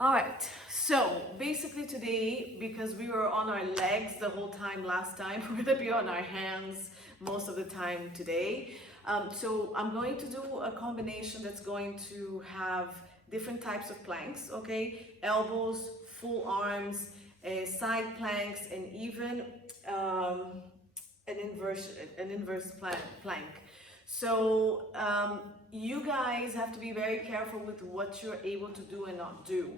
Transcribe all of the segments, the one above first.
All right, so basically today, because we were on our legs the whole time last time, we're gonna be on our hands most of the time today. So I'm going to do a combination that's going to have different types of planks, okay? Elbows, full arms, side planks, and even um, an inverse plank. So you guys have to be very careful with what you're able to do and not do.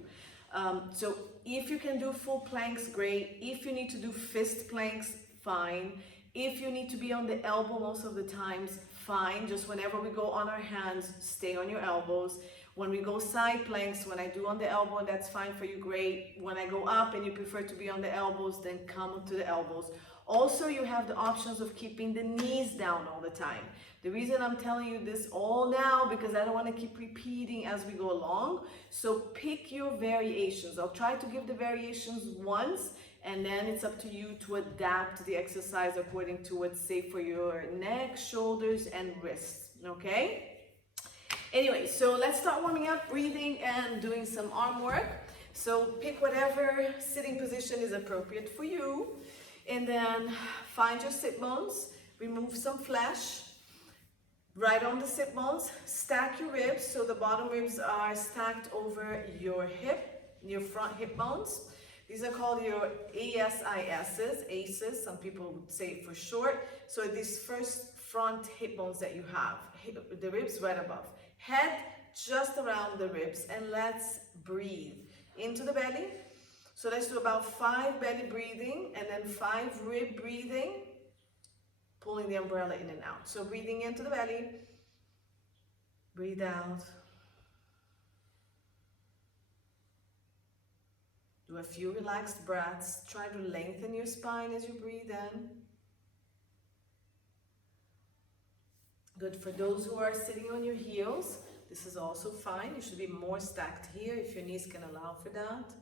So if you can do full planks, great. If you need to do fist planks, fine. If you need to be on the elbow most of the times, fine. Just whenever we go on our hands, stay on your elbows. When we go side planks, when I do on the elbow, and that's fine for you, great. When I go up and you prefer to be on the elbows, then come up to the elbows. Also, you have the options of keeping the knees down all the time. The reason I'm telling you this all now, because I don't want to keep repeating as we go along. So pick your variations. I'll try to give the variations once, and then it's up to you to adapt the exercise according to what's safe for your neck, shoulders, and wrists, okay? Anyway, so let's start warming up, breathing, and doing some arm work. So pick whatever sitting position is appropriate for you. And then find your sit bones, remove some flesh, right on the sit bones, stack your ribs so the bottom ribs are stacked over your front hip bones. These are called your ASISs, some people would say it for short. So these first front hip bones that you have, the ribs right above. Head just around the ribs, and let's breathe into the belly. So let's do about 5 belly breathing and then 5 rib breathing, pulling the umbrella in and out. So breathing into the belly, breathe out. Do a few relaxed breaths. Try to lengthen your spine as you breathe in. Good. For those who are sitting on your heels, this is also fine. You should be more stacked here if your knees can allow for that.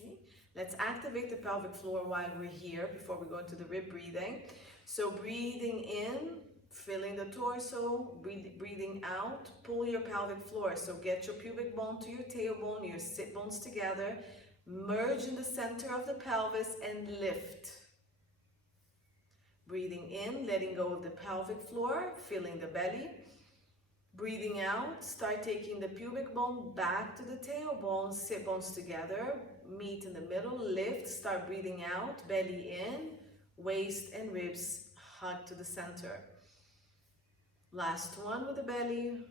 Okay. Let's activate the pelvic floor while we're here before we go into the rib breathing. So breathing in, filling the torso, breathing out, pull your pelvic floor. So get your pubic bone to your tailbone, your sit bones together, merge in the center of the pelvis and lift. Breathing in, letting go of the pelvic floor, filling the belly. Breathing out, start taking the pubic bone back to the tailbone, sit bones together, meet in the middle, lift, start breathing out, belly in, waist and ribs hug to the center. Last one with the belly.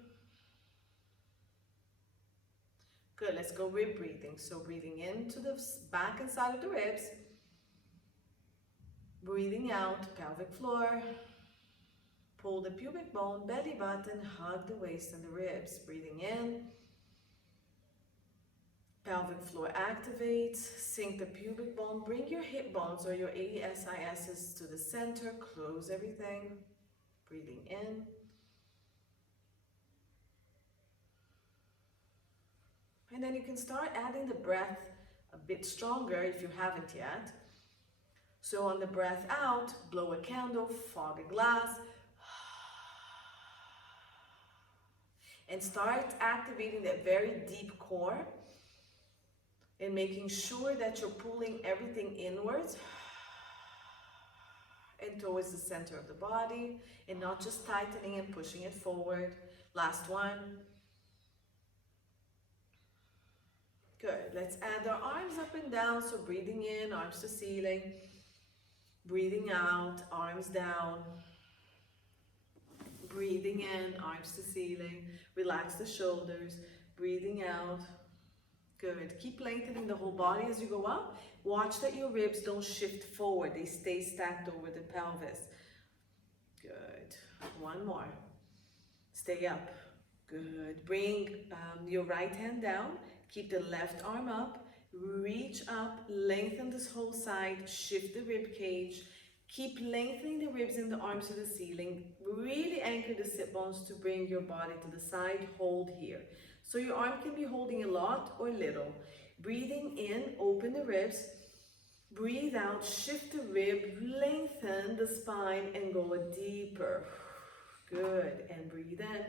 Good, let's go rib breathing. So breathing into the back and side of the ribs, breathing out, pelvic floor. Pull the pubic bone, belly button, hug the waist and the ribs. Breathing in. Pelvic floor activates. Sink the pubic bone. Bring your hip bones or your ASISs to the center. Close everything. Breathing in. And then you can start adding the breath a bit stronger if you haven't yet. So on the breath out, blow a candle, fog a glass. And start activating that very deep core and making sure that you're pulling everything inwards and towards the center of the body and not just tightening and pushing it forward. Last one. Good. Let's add our arms up and down. So breathing in, arms to ceiling. Breathing out, arms down. Breathing in, arms to ceiling. Relax the shoulders. Breathing out. Good. Keep lengthening the whole body as you go up. Watch that your ribs don't shift forward. They stay stacked over the pelvis. Good. One more. Stay up. Good. Bring your right hand down. Keep the left arm up. Reach up. Lengthen this whole side. Shift the rib cage. Keep lengthening the ribs and the arms to the ceiling. Really anchor the sit bones to bring your body to the side. Hold here. So your arm can be holding a lot or little. Breathing in, open the ribs. Breathe out, shift the rib, lengthen the spine and go deeper. Good. And breathe in.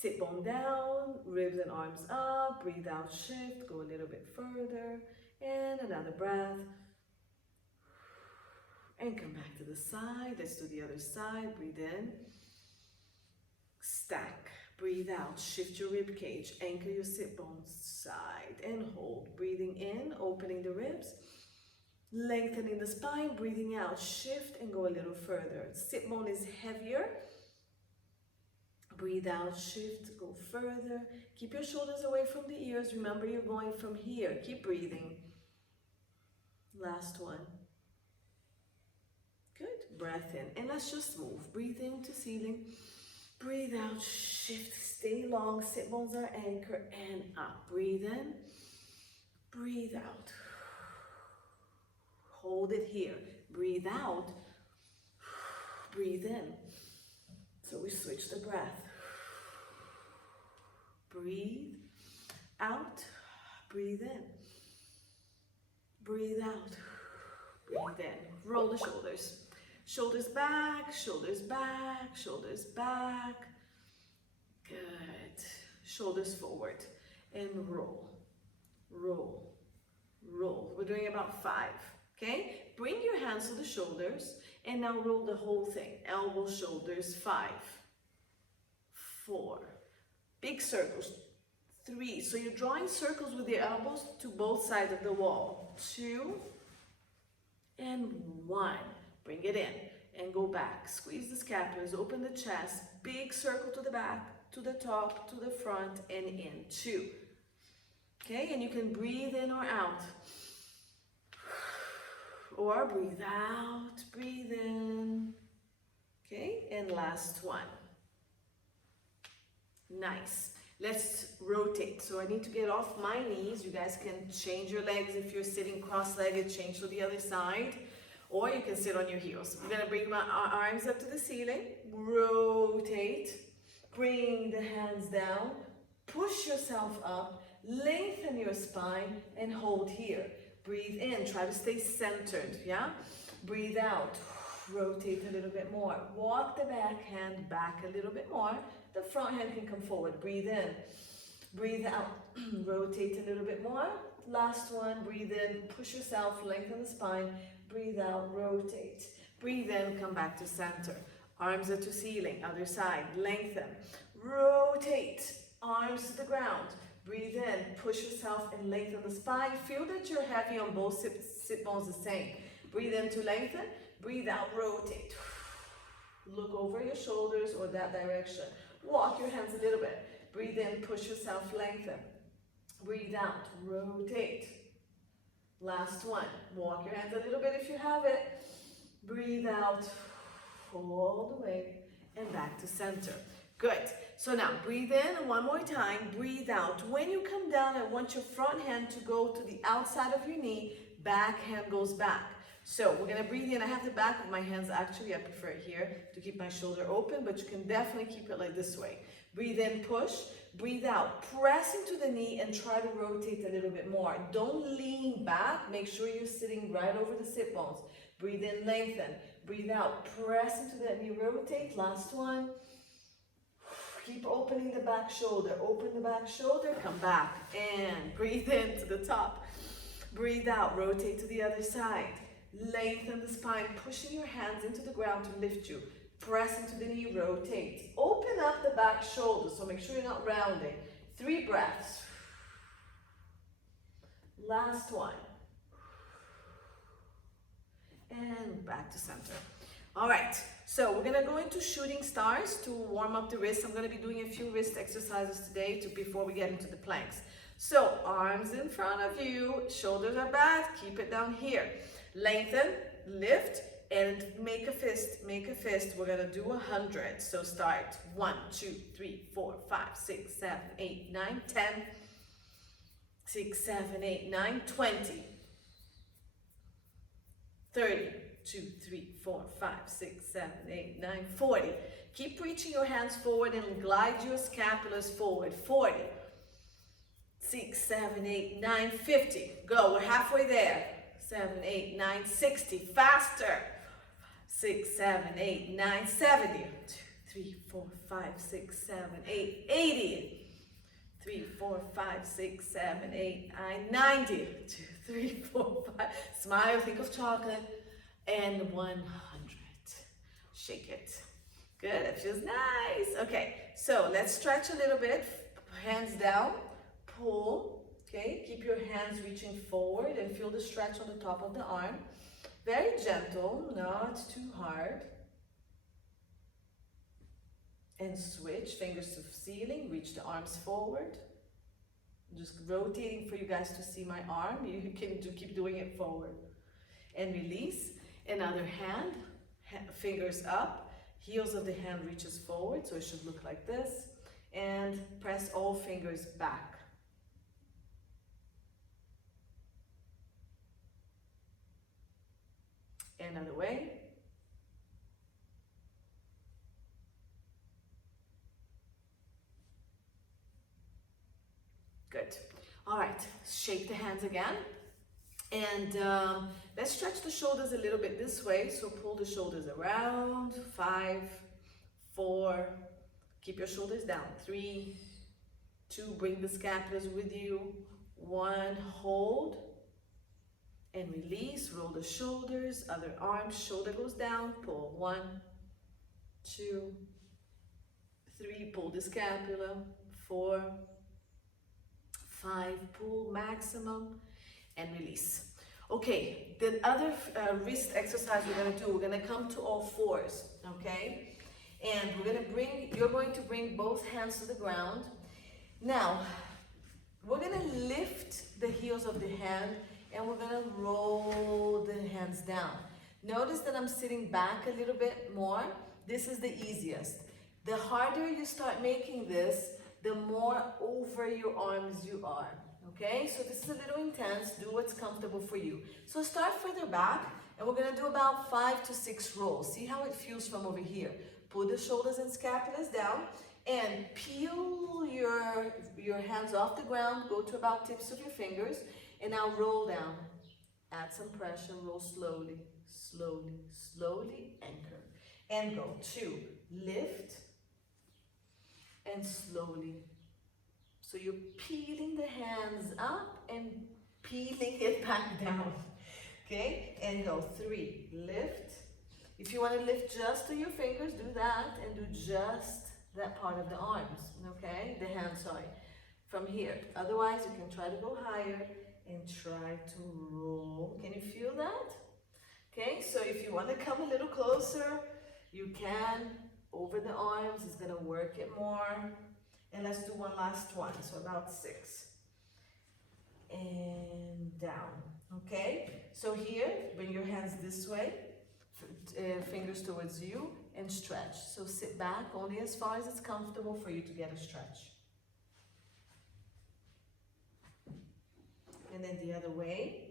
Sit bone down, ribs and arms up, breathe out, shift, go a little bit further, and another breath. And come back to the side. Let's do the other side. Breathe in. Stack. Breathe out. Shift your rib cage. Anchor your sit bones side and hold. Breathing in, opening the ribs. Lengthening the spine. Breathing out. Shift and go a little further. Sit bone is heavier. Breathe out. Shift. Go further. Keep your shoulders away from the ears. Remember, you're going from here. Keep breathing. Last one. Good. Breath in. And let's just move. Breathe in to ceiling. Breathe out. Shift. Stay long. Sit bones are anchored and up. Breathe in. Breathe out. Hold it here. Breathe out. Breathe in. So we switch the breath. Breathe out. Breathe in. Breathe out. Breathe in. Roll the shoulders. Shoulders back, shoulders back, shoulders back. Good. Shoulders forward. And roll. Roll. Roll. We're doing about 5. Okay? Bring your hands to the shoulders. And now roll the whole thing. Elbow, shoulders. 5. 4. Big circles. 3. So you're drawing circles with your elbows to both sides of the wall. 2. And 1. Bring it in and go back. Squeeze the scapulars, open the chest. Big circle to the back, to the top, to the front, and in. 2. Okay, and you can breathe in or out. Or breathe out, breathe in. Okay, and last one. Nice. Let's rotate. So I need to get off my knees. You guys can change your legs. If you're sitting cross-legged, change to the other side. Or you can sit on your heels. We're going to bring my arms up to the ceiling. Rotate. Bring the hands down. Push yourself up. Lengthen your spine and hold here. Breathe in. Try to stay centered. Yeah? Breathe out. Rotate a little bit more. Walk the back hand back a little bit more. The front hand can come forward. Breathe in. Breathe out. Rotate a little bit more. Last one. Breathe in. Push yourself. Lengthen the spine. Breathe out. Rotate. Breathe in. Come back to center. Arms are to ceiling. Other side. Lengthen. Rotate. Arms to the ground. Breathe in. Push yourself and lengthen the spine. Feel that you're heavy on both sit bones the same. Breathe in to lengthen. Breathe out. Rotate. Look over your shoulders or that direction. Walk your hands a little bit. Breathe in, push yourself, lengthen. Breathe out, rotate. Last one. Walk your hands a little bit if you have it. Breathe out, all the way, and back to center. Good. So now breathe in one more time. Breathe out. When you come down, I want your front hand to go to the outside of your knee. Back hand goes back. So we're going to breathe in. I have the back of my hands. Actually, I prefer it here to keep my shoulder open, but you can definitely keep it like this way. Breathe in, push. Breathe out. Press into the knee and try to rotate a little bit more. Don't lean back. Make sure you're sitting right over the sit bones. Breathe in, lengthen. Breathe out. Press into that knee, rotate. Last one. Keep opening the back shoulder. Open the back shoulder. Come back. And breathe in to the top. Breathe out. Rotate to the other side. Lengthen the spine, pushing your hands into the ground to lift you. Press into the knee, rotate. Open up the back shoulder, so make sure you're not rounding. 3 breaths. Last one. And back to center. All right, so we're gonna go into shooting stars to warm up the wrists. I'm gonna be doing a few wrist exercises today before we get into the planks. So arms in front of you, shoulders are back, keep it down here. Lengthen, lift, and make a fist, make a fist. We're gonna do 100. So start 1, 2, 3, 4, 5, 6, 7, 8, 9, 10, 6, 7, 8, 9, 20, 30, 2, 3, 4, 5, 6, 7, 8, 9, 40. Keep reaching your hands forward and glide your scapulars forward. 40, 6, 7, 8, 9, 50. Go, we're halfway there. 7, 8, 9, 60. Faster. 6, 7, 8, 9, 70. 2, 3, 4, 5, 6, 7, 8, 80. 3, 4, 5, 6, 7, 8, 9, 90. 2, 3, 4, 5. Smile, think of chocolate. And 100. Shake it. Good, that feels nice. Okay, so let's stretch a little bit. Hands down, pull. Okay, keep your hands reaching forward and feel the stretch on the top of the arm. Very gentle, not too hard. And switch, fingers to the ceiling, reach the arms forward. Just rotating for you guys to see my arm. You can keep doing it forward. And release. Another hand, fingers up. Heels of the hand reaches forward, so it should look like this. And press all fingers back. Another way. Good. All right, shake the hands again. And let's stretch the shoulders a little bit this way. So pull the shoulders around. 5, 4, keep your shoulders down. 3, 2, bring the scapulas with you. 1, hold. And release, roll the shoulders, other arm, shoulder goes down, pull. 1, 2, 3, pull the scapula. 4, 5, pull maximum, and release. Okay, the other wrist exercise we're gonna do, we're gonna come to all fours, okay? And you're going to bring both hands to the ground. Now, we're gonna lift the heels of the hand and we're gonna roll the hands down. Notice that I'm sitting back a little bit more. This is the easiest. The harder you start making this, the more over your arms you are, okay? So this is a little intense, do what's comfortable for you. So start further back, and we're gonna do about 5 to 6 rolls. See how it feels from over here. Pull the shoulders and scapulas down, and peel your hands off the ground, go to about tips of your fingers, and now roll down. Add some pressure, roll slowly, slowly, slowly, anchor. And go. 2, lift, and slowly. So you're peeling the hands up and peeling it back down. Okay? And go. 3, lift. If you want to lift just to your fingers, do that and do just that part of the arms. Okay? The hands, sorry. From here. Otherwise, you can try to go higher and try to roll. Can you feel that? Okay? So if you want to come a little closer, you can. Over the arms, it's gonna work it more. And let's do one last one, so about 6. And down, okay? So here, bring your hands this way, fingers towards you, and stretch. So sit back only as far as it's comfortable for you to get a stretch. And then the other way,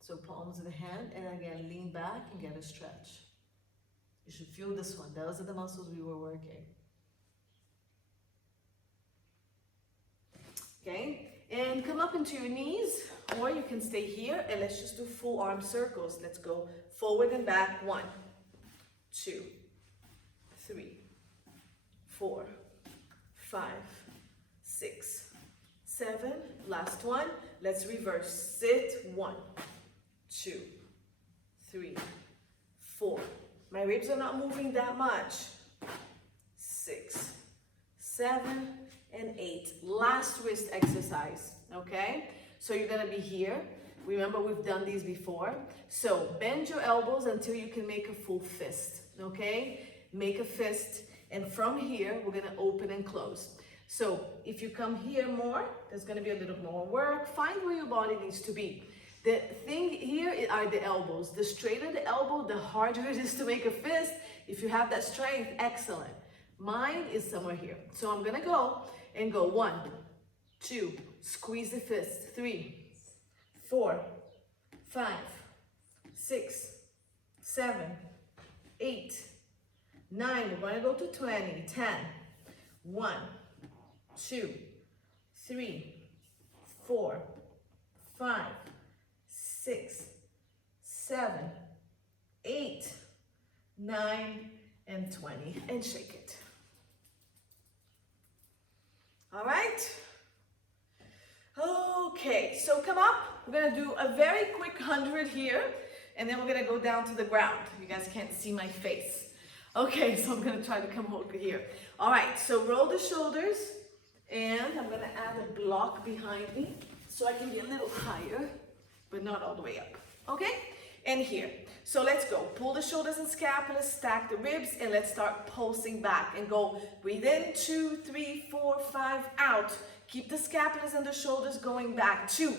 so palms of the hand, and again, lean back and get a stretch. You should feel this one. Those are the muscles we were working. Okay, and come up into your knees, or you can stay here, and let's just do full arm circles. Let's go forward and back. 1, 2, 3, 4, 5, 6, 7. Last one. Let's reverse. Sit. 1, 2, 3, 4. My ribs are not moving that much. 6, 7, and 8. Last wrist exercise, okay? So you're gonna be here. Remember, we've done these before. So bend your elbows until you can make a full fist, okay? Make a fist, and from here, we're gonna open and close. So if you come here more, there's gonna be a little more work. Find where your body needs to be. The thing here are the elbows. The straighter the elbow, the harder it is to make a fist. If you have that strength, excellent. Mine is somewhere here. So I'm gonna go and go 1, 2, squeeze the fist. 3, 4, 5, 6, 7, 8, 9. We're gonna go to 20, 10. 1, 2, 3, 4, 5, 6, 7, 8, 9, and 20. And shake it. right. Okay, so come up. We're gonna do a very quick 100 here, and then we're gonna go down to the ground. You guys can't see my face. Okay, so I'm gonna try to come over here. All right, so roll the shoulders, and I'm gonna add a block behind me so I can be a little higher, but not all the way up. Okay, and here. So let's go. Pull the shoulders and scapulas, stack the ribs, and let's start pulsing back and go. Breathe in, 2, 3, 4, 5, out. Keep the scapulas and the shoulders going back. 2,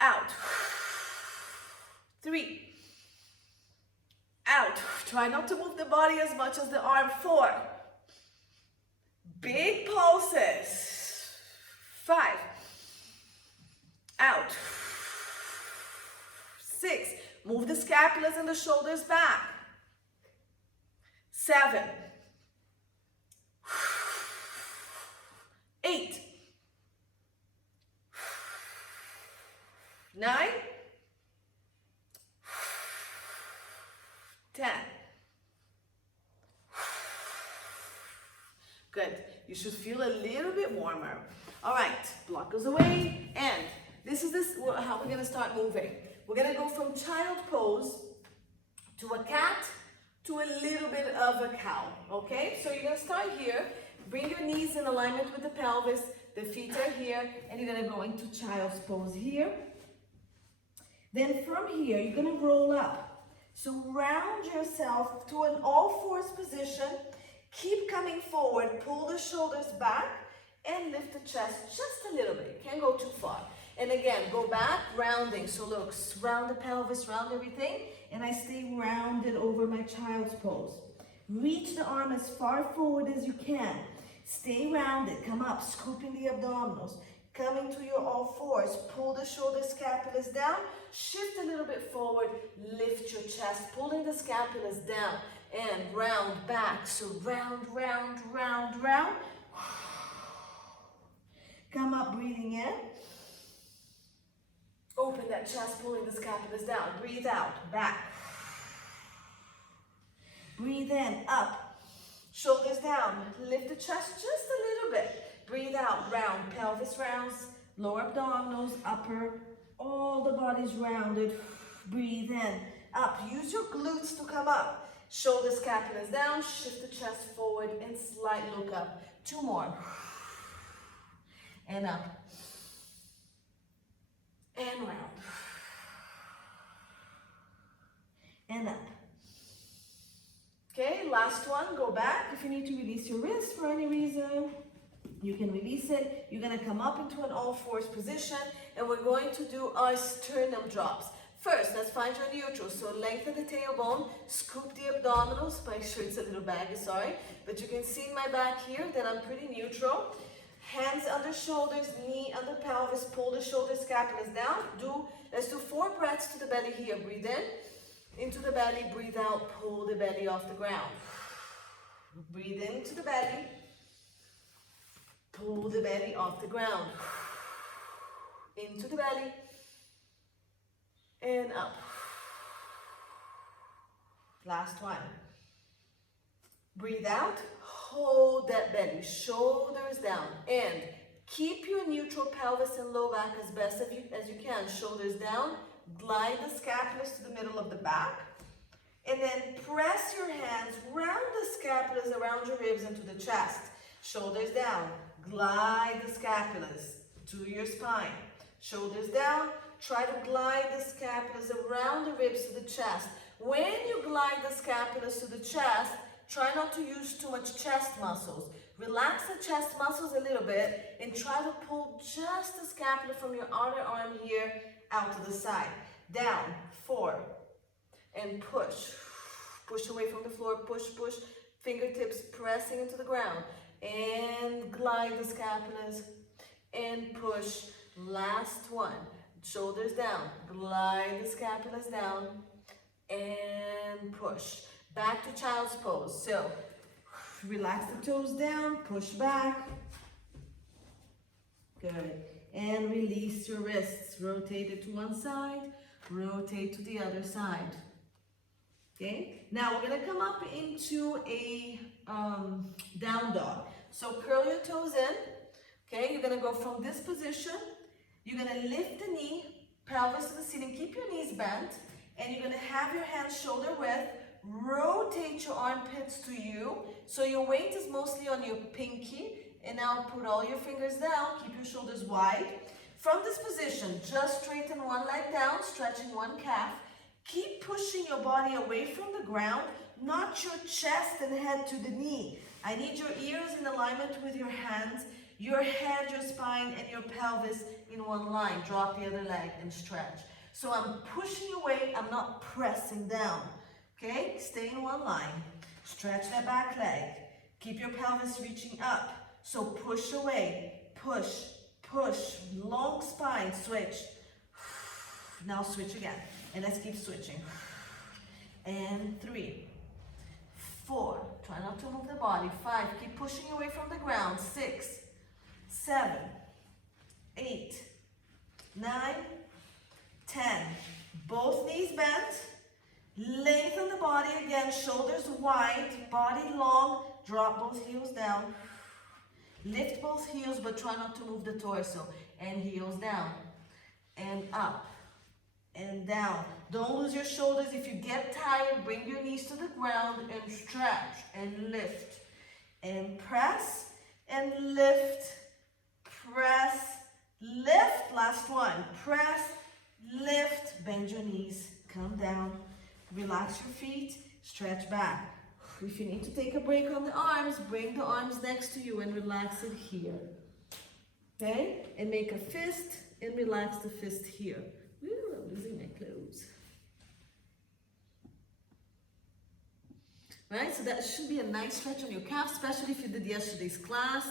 out. 3, out. Try not to move the body as much as the arm. 4, big pulses. 5, out. 6, move the scapulas and the shoulders back. 7, 8, 9, 10. Good. You should feel a little bit warmer. All right, block goes away, and this is how we're gonna start moving. We're gonna go from child pose to a cat to a little bit of a cow, okay? So you're gonna start here, bring your knees in alignment with the pelvis, the feet are here, and you're gonna go into child's pose here. Then from here, you're gonna roll up. So round yourself to an all-fours position, keep coming forward, pull the shoulders back, and lift the chest just a little bit, can't go too far. And again, go back, rounding. So look, round the pelvis, round everything, and I stay rounded over my child's pose. Reach the arm as far forward as you can. Stay rounded, come up, scooping the abdominals. Coming to your all fours, pull the shoulder scapulas down, shift a little bit forward, lift your chest, pulling the scapulas down, and round back. So round, round, round, round. Come up, breathing in. Open that chest, pulling the scapulas down. Breathe out, back. Breathe in, up. Shoulders down. Lift the chest just a little bit. Breathe out, round. Pelvis rounds, lower abdominals, upper. All the body's rounded. Breathe in, up. Use your glutes to come up. Shoulder scapulas down. Shift the chest forward and slight look up. 2 more. And up. And round. And up. Okay, last one, go back. If you need to release your wrist for any reason, you can release it. You're gonna come up into an all-fours position, and we're going to do our sternum drops. First, let's find your neutral. So lengthen the tailbone, scoop the abdominals. My shirt's a little baggy, sorry. But you can see in my back here that I'm pretty neutral. Hands under shoulders, knee under pelvis, pull the shoulder scapulas down. Let's do 4 breaths to the belly here. Breathe in, into the belly, breathe out, pull the belly off the ground. Breathe into the belly, pull the belly off the ground. Into the belly, and up. Last one. Breathe out. Hold that belly, shoulders down, and keep your neutral pelvis and low back as best as you can. Shoulders down, glide the scapulas to the middle of the back, and then press your hands round the scapulas around your ribs into the chest. Shoulders down, glide the scapulas to your spine. Shoulders down, try to glide the scapulas around the ribs to the chest. When you glide the scapulas to the chest, try not to use too much chest muscles. Relax the chest muscles a little bit and try to pull just the scapula from your outer arm here out to the side. Down, 4, and push. Push away from the floor, push, push. Fingertips pressing into the ground. And glide the scapulas and push. Last one. Shoulders down. Glide the scapulas down and push. Back to child's pose. So relax the toes down, push back. Good. And release your wrists. Rotate it to one side, rotate to the other side. Okay? Now we're gonna come up into a down dog. So curl your toes in, Okay, you're gonna go from this position, you're gonna lift the knee, pelvis to the ceiling, keep your knees bent, and you're gonna have your hands shoulder width, rotate your armpits to you, so your weight is mostly on your pinky, and now put all your fingers down, keep your shoulders wide. From this position, just straighten one leg down, stretching one calf. Keep pushing your body away from the ground, not your chest and head to the knee. I need your ears in alignment with your hands, your head, your spine, and your pelvis in one line. Drop the other leg and stretch. So I'm pushing away, I'm not pressing down. Okay, stay in one line. Stretch that back leg. Keep your pelvis reaching up. So push away, push, push, long spine, switch. Now switch again, and let's keep switching. And 3, 4, try not to move the body. 5, keep pushing away from the ground. 6, 7, 8, 9, 10. Both knees bent. Lengthen the body again, shoulders wide, body long. Drop both heels down. Lift both heels, but try not to move the torso. And heels down. And up. And down. Don't lose your shoulders. If you get tired, bring your knees to the ground and stretch and lift. And press and lift. Press, lift. Last one. Press, lift. Bend your knees. Come down. Relax your feet. Stretch back. If you need to take a break on the arms, bring the arms next to you and relax it here. Okay? And make a fist and relax the fist here. Ooh, I'm losing my clothes. Right? So that should be a nice stretch on your calf, especially if you did yesterday's class.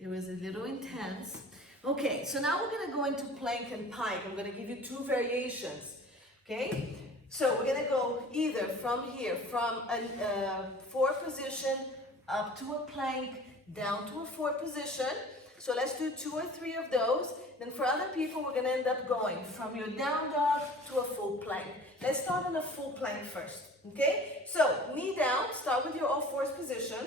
It was a little intense. Okay, so now we're going to go into plank and pike. I'm going to give you 2 variations. Okay? So we're going to go either from here, from a 4 position up to a plank, down to a 4 position. So let's do 2 or 3 of those. Then for other people, we're going to end up going from your down dog to a full plank. Let's start in a full plank first. Okay? So knee down, start with your all fours position.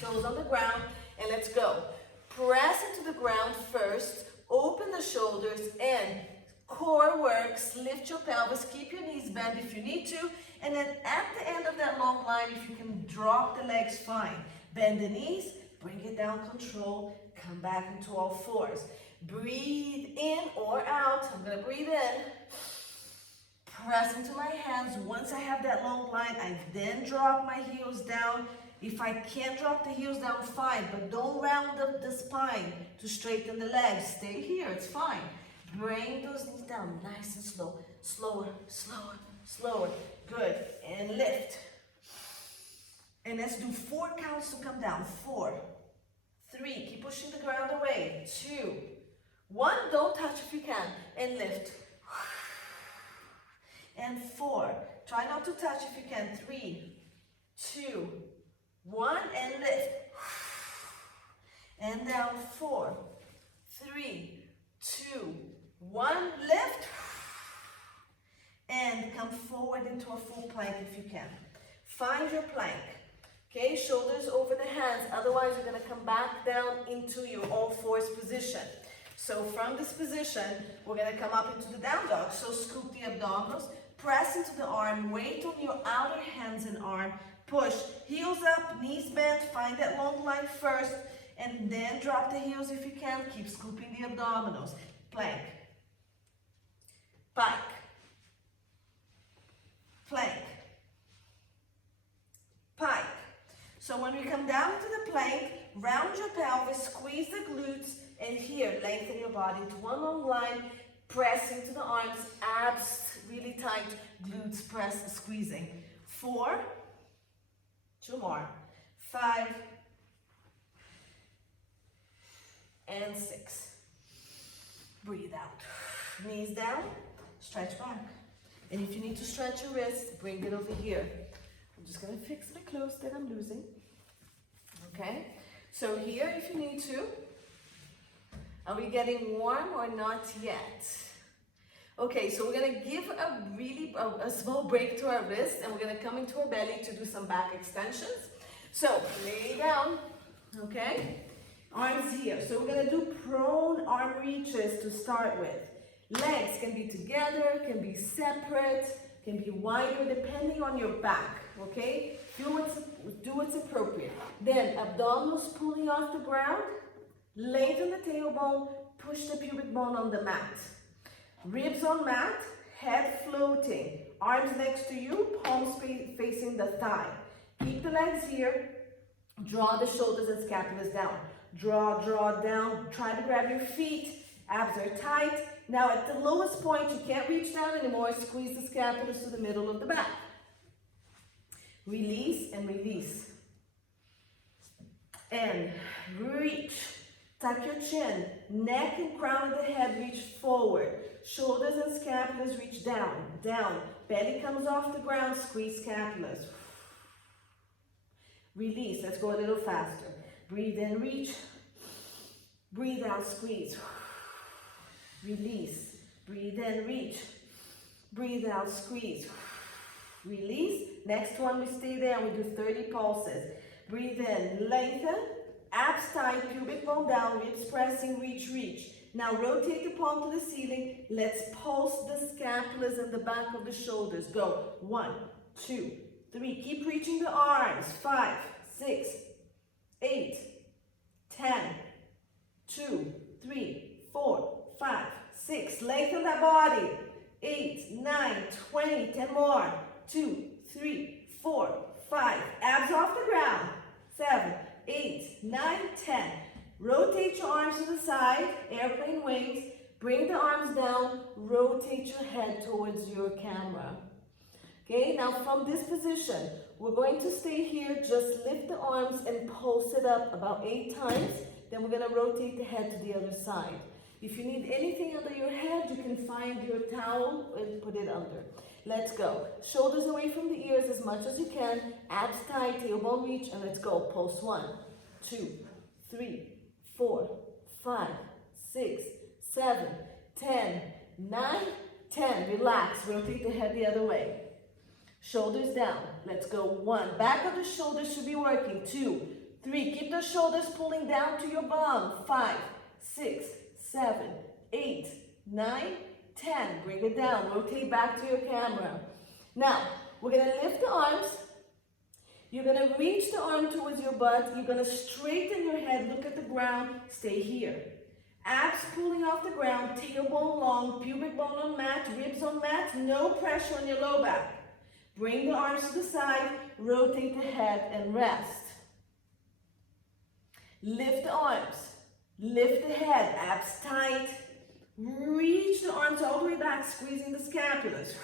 Toes on the ground, and let's go. Press into the ground first. Open the shoulders and core works, lift your pelvis, keep your knees bent if you need to, and then at the end of that long line, if you can drop the legs, fine. Bend the knees, bring it down, control, come back into all fours. Breathe in or out. I'm gonna breathe in, press into my hands. Once I have that long line, I then drop my heels down. If I can't drop the heels down, fine, but don't round up the spine to straighten the legs. Stay here, it's fine. Bring those knees down, nice and slow. Slower, slower, slower. Good. And lift. And let's do 4 counts to come down. 4, 3, keep pushing the ground away. 2, 1, don't touch if you can. And lift. And 4, try not to touch if you can. 3, 2, 1, and lift. And down. 4, 3, 2, 1, lift, and come forward into a full plank if you can. Find your plank, okay? Shoulders over the hands, otherwise you're gonna come back down into your all fours position. So from this position, we're gonna come up into the down dog. So scoop the abdominals, press into the arm, weight on your outer hands and arm, push, heels up, knees bent, find that long line first, and then drop the heels if you can, keep scooping the abdominals. Plank, pike, plank, pike. So when we come down into the plank, round your pelvis, squeeze the glutes, and here, lengthen your body into one long line, press into the arms, abs really tight, glutes press, squeezing. 4, 2 more, 5, and 6. Breathe out. Knees down, stretch back. And if you need to stretch your wrists, bring it over here. I'm just gonna fix my clothes that I'm losing. Okay? So here, if you need to. Are we getting warm or not yet? Okay, so we're gonna give a small break to our wrists, and we're gonna come into our belly to do some back extensions. So lay down, okay? Arms here. So we're gonna do prone arm reaches to start with. Legs can be together, can be separate, can be wider depending on your back, okay? Do what's appropriate. Then abdominals pulling off the ground, lengthen the tailbone, push the pubic bone on the mat. Ribs on mat, head floating, arms next to you, palms facing the thigh. Keep the legs here, draw the shoulders and scapulas down. Draw down, try to grab your feet, abs are tight. Now at the lowest point, you can't reach down anymore, squeeze the scapulas to the middle of the back. Release and release. And reach. Tuck your chin, neck and crown of the head reach forward. Shoulders and scapulas reach down, down. Belly comes off the ground, squeeze scapulas. Release, let's go a little faster. Breathe in, reach. Breathe out, squeeze. Release, breathe in, reach. Breathe out, squeeze. Release. Next one, we stay there and we do 30 pulses. Breathe in, lengthen. Abs tight, pubic bone down, ribs pressing, reach, reach. Now rotate the palm to the ceiling. Let's pulse the scapulas and the back of the shoulders. Go. 1, 2, 3. Keep reaching the arms. 5, 6, 8, 10, 2, 3, 4, 5, 6. Lengthen that body. 8, 9, 20. 10 more. 2, 3, 4, 5. Abs off the ground. 7, 8, 9, 10. Rotate your arms to the side, airplane wings. Bring the arms down, rotate your head towards your camera. Okay, now from this position, we're going to stay here, just lift the arms and pulse it up about 8 times. Then we're gonna rotate the head to the other side. If you need anything under your head, you can find your towel and put it under. Let's go. Shoulders away from the ears as much as you can. Abs tight, tailbone reach, and let's go. Pulse 1, 2, 3, 4, 5, 6, 7, 10, 9, 10. Relax. Rotate the head the other way. Shoulders down. Let's go. 1. Back of the shoulders should be working. 2, 3. Keep the shoulders pulling down to your bum. 5, 6, 7, 8, 9, 10. Bring it down. Rotate back to your camera. Now, we're going to lift the arms. You're going to reach the arm towards your butt. You're going to straighten your head. Look at the ground. Stay here. Abs pulling off the ground. Tailbone long. Pubic bone on mat. Ribs on mat. No pressure on your low back. Bring the arms to the side. Rotate the head and rest. Lift the arms. Lift the head. Abs tight. Reach the arms all the way back, squeezing the scapulas.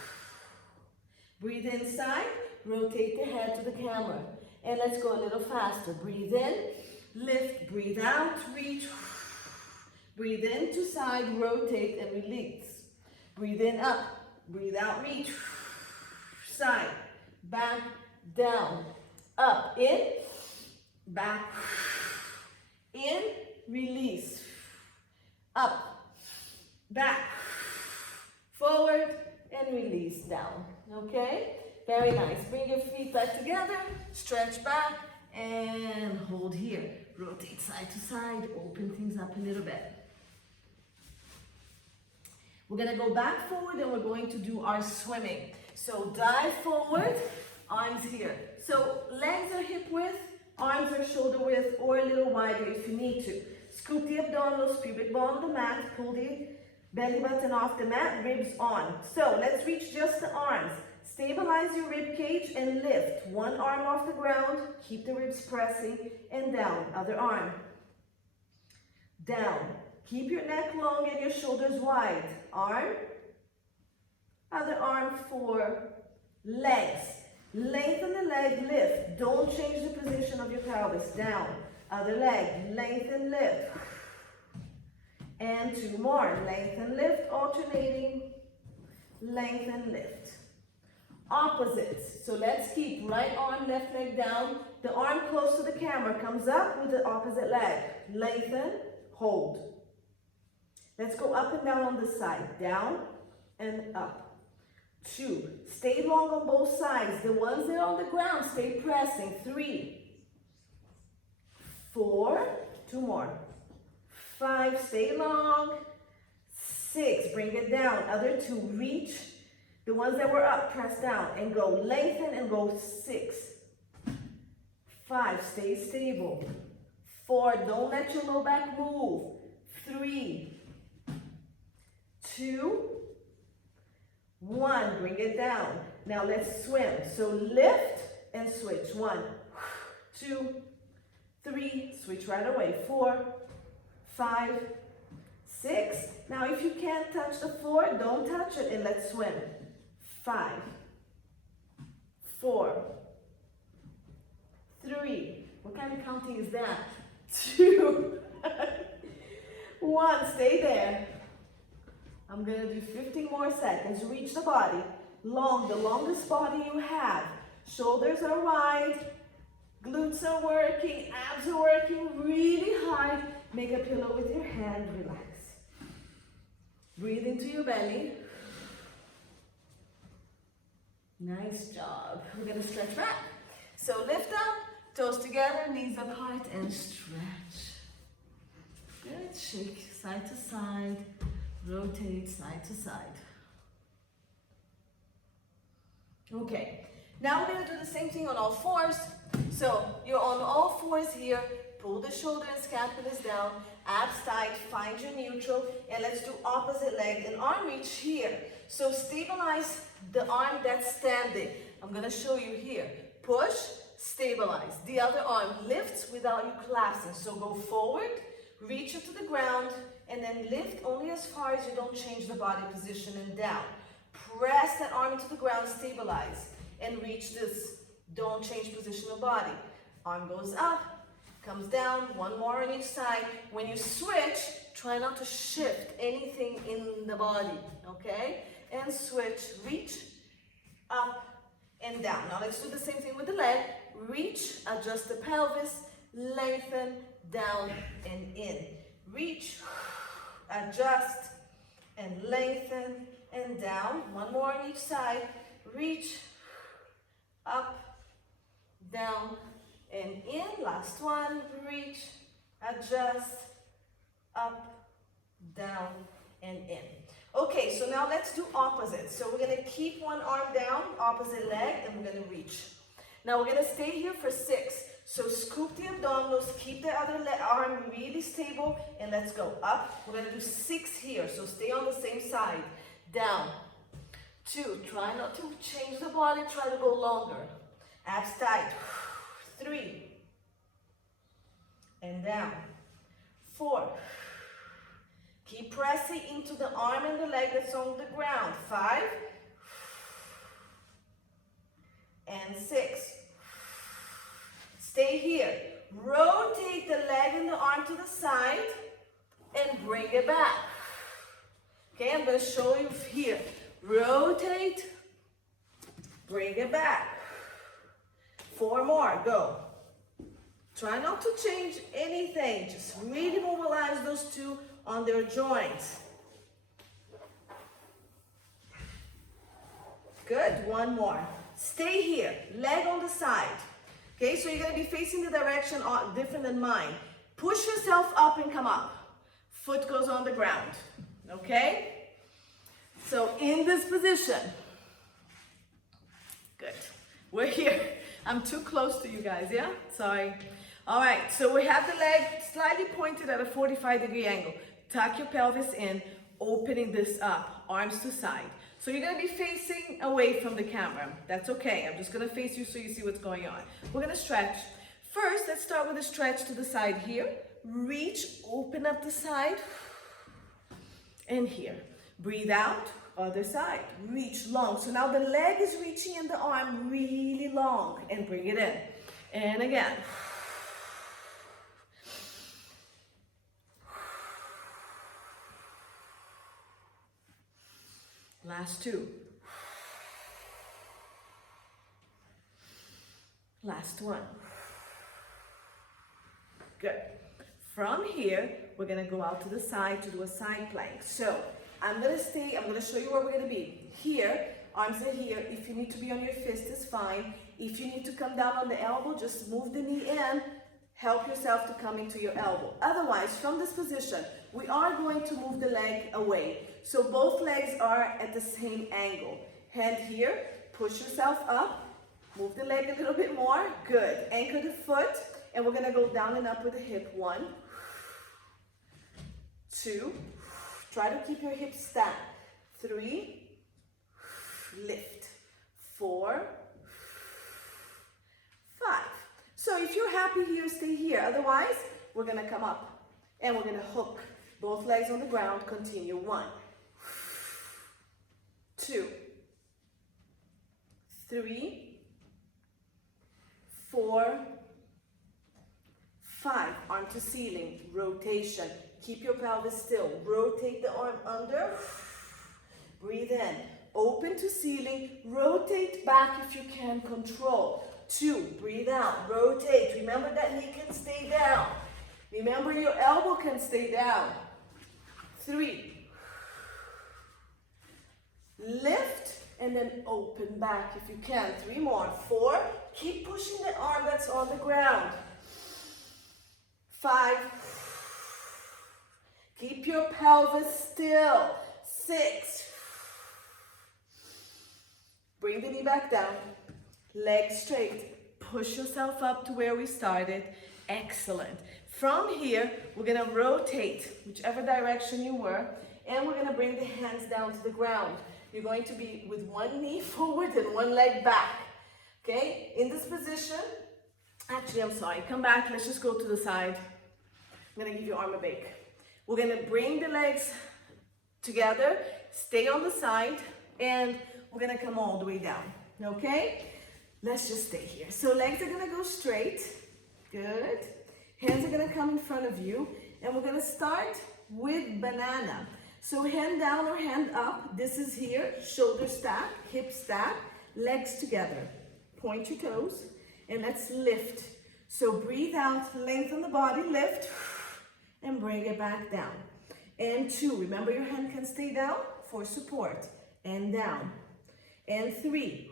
Breathe inside, rotate the head to the camera. And let's go a little faster. Breathe in, lift, breathe out, reach. Breathe in to side, rotate and release. Breathe in, up, breathe out, reach. Side, back, down, up, in, back, in, release. Up, back, forward, and release down. Okay? Very nice. Bring your feet back together, stretch back, and hold here. Rotate side to side, open things up a little bit. We're gonna go back forward and we're going to do our swimming. So dive forward, arms here. So legs are hip width, arms are shoulder width, or a little wider if you need to. Scoop the abdominals, pubic bone on the mat, pull the belly button off the mat, ribs on. So let's reach just the arms. Stabilize your rib cage and lift. One arm off the ground, keep the ribs pressing, and down. Other arm. Down. Keep your neck long and your shoulders wide. Arm. Other arm for legs. Lengthen the leg, lift. Don't change the position of your pelvis. Down. Other leg, lengthen, lift. And 2 more. Lengthen, lift, alternating. Lengthen, lift. Opposites. So let's keep right arm, left leg down. The arm close to the camera comes up with the opposite leg. Lengthen, hold. Let's go up and down on this side. Down and up. 2. Stay long on both sides. The ones that are on the ground, stay pressing. 3, 4, 2 more. 5, stay long. 6, bring it down. Other 2, reach. The ones that were up, press down and go. Lengthen and go. 6. 5, stay stable. 4, don't let your low back move. 3, 2, 1, bring it down. Now let's swim. So lift and switch. 1, 2, 3, switch right away. 4, 5, 6. Now if you can't touch the floor, don't touch it and let's swim. 5, 4, 3. What kind of counting is that? 2, 1. Stay there. I'm going to do 15 more seconds. Reach the body. Long, the longest body you have. Shoulders are wide. Glutes are working. Abs are working really hard. Make a pillow with your hand. Relax. Breathe into your belly. Nice job. We're going to stretch back. So lift up, toes together, knees apart, and stretch. Good. Shake side to side. Rotate side to side. Okay. Now we're going to do the same thing on all fours. So you're on all fours here. Pull the shoulder and scapulars down. Abs tight. Find your neutral. And let's do opposite leg and arm reach here. So stabilize the arm that's standing. I'm going to show you here. Push, stabilize. The other arm lifts without you collapsing. So go forward, reach it to the ground, and then lift only as far as you don't change the body position and down. Press that arm into the ground, stabilize, and reach this. Don't change position of body. Arm goes up, comes down, 1 more on each side. When you switch, try not to shift anything in the body, okay? And switch, reach, up, and down. Now let's do the same thing with the leg. Reach, adjust the pelvis, lengthen, down and in. Reach, adjust, and lengthen, and down. 1 more on each side. Reach, up, down, and in. Last one. Reach, adjust, up, down, and in. Okay, so now let's do opposite. So we're going to keep one arm down, opposite leg, and we're going to reach. Now we're going to stay here for 6. So scoop the abdominals, keep the other arm really stable, and let's go up. We're going to do 6 here, so stay on the same side. Down. 2, try not to change the body, try to go longer. Abs tight. 3. And down. 4. Keep pressing into the arm and the leg that's on the ground. 5. And 6. Stay here. Rotate the leg and the arm to the side and bring it back. Okay, I'm going to show you here. Rotate, bring it back. 4 more, go. Try not to change anything. Just really mobilize those 2 on their joints. Good, 1 more. Stay here, leg on the side. Okay, so you're going to be facing the direction different than mine. Push yourself up and come up. Foot goes on the ground. Okay? So in this position. Good. We're here. I'm too close to you guys, yeah? Sorry. All right, so we have the leg slightly pointed at a 45-degree angle. Tuck your pelvis in, opening this up, arms to side. So you're going to be facing away from the camera. That's okay. I'm just going to face you so you see what's going on. We're going to stretch. First, let's start with a stretch to the side here. Reach, open up the side. And here. Breathe out, other side. Reach long. So now the leg is reaching and the arm really long. And bring it in. And again. Last 2. Last 1. Good. From here, we're going to go out to the side to do a side plank. So I'm going to show you where we're going to be. Here, arms are here. If you need to be on your fist, it's fine. If you need to come down on the elbow, just move the knee in. help yourself to come into your elbow. Otherwise, from this position, we are going to move the leg away. So both legs are at the same angle. Hand here, push yourself up, move the leg a little bit more. Good. Anchor the foot, and we're gonna go down and up with the hip. 1, 2, try to keep your hips stacked. 3, lift. 4, 5. So if you're happy here, stay here. Otherwise, we're gonna come up and we're gonna hook both legs on the ground. Continue. 1, 2, 3, 4, 5. Arm to ceiling, rotation. Keep your pelvis still. Rotate the arm under. Breathe in. Open to ceiling. Rotate back if you can control. 2. Breathe out. Rotate. Remember that knee can stay down. Remember your elbow can stay down. 3. Lift and then open back if you can. 3 more. 4. Keep pushing the arm that's on the ground. 5. Keep your pelvis still. 6. Bring the knee back down. Legs straight. Push yourself up to where we started. Excellent. From here, we're gonna rotate whichever direction you were, and we're gonna bring the hands down to the ground. You're going to be with one knee forward and one leg back. Okay? In this position, actually, I'm sorry, come back, let's just go to the side. I'm gonna give your arm a bake. We're gonna bring the legs together, stay on the side, and we're gonna come all the way down, okay? Let's just stay here. So legs are gonna go straight, good. Hands are gonna come in front of you, and we're gonna start with banana. So hand down or hand up, this is here, shoulder stack, hip stack, legs together. Point your toes, and let's lift. So breathe out, lengthen the body, lift, and bring it back down. And 2, remember your hand can stay down for support, and down. And 3,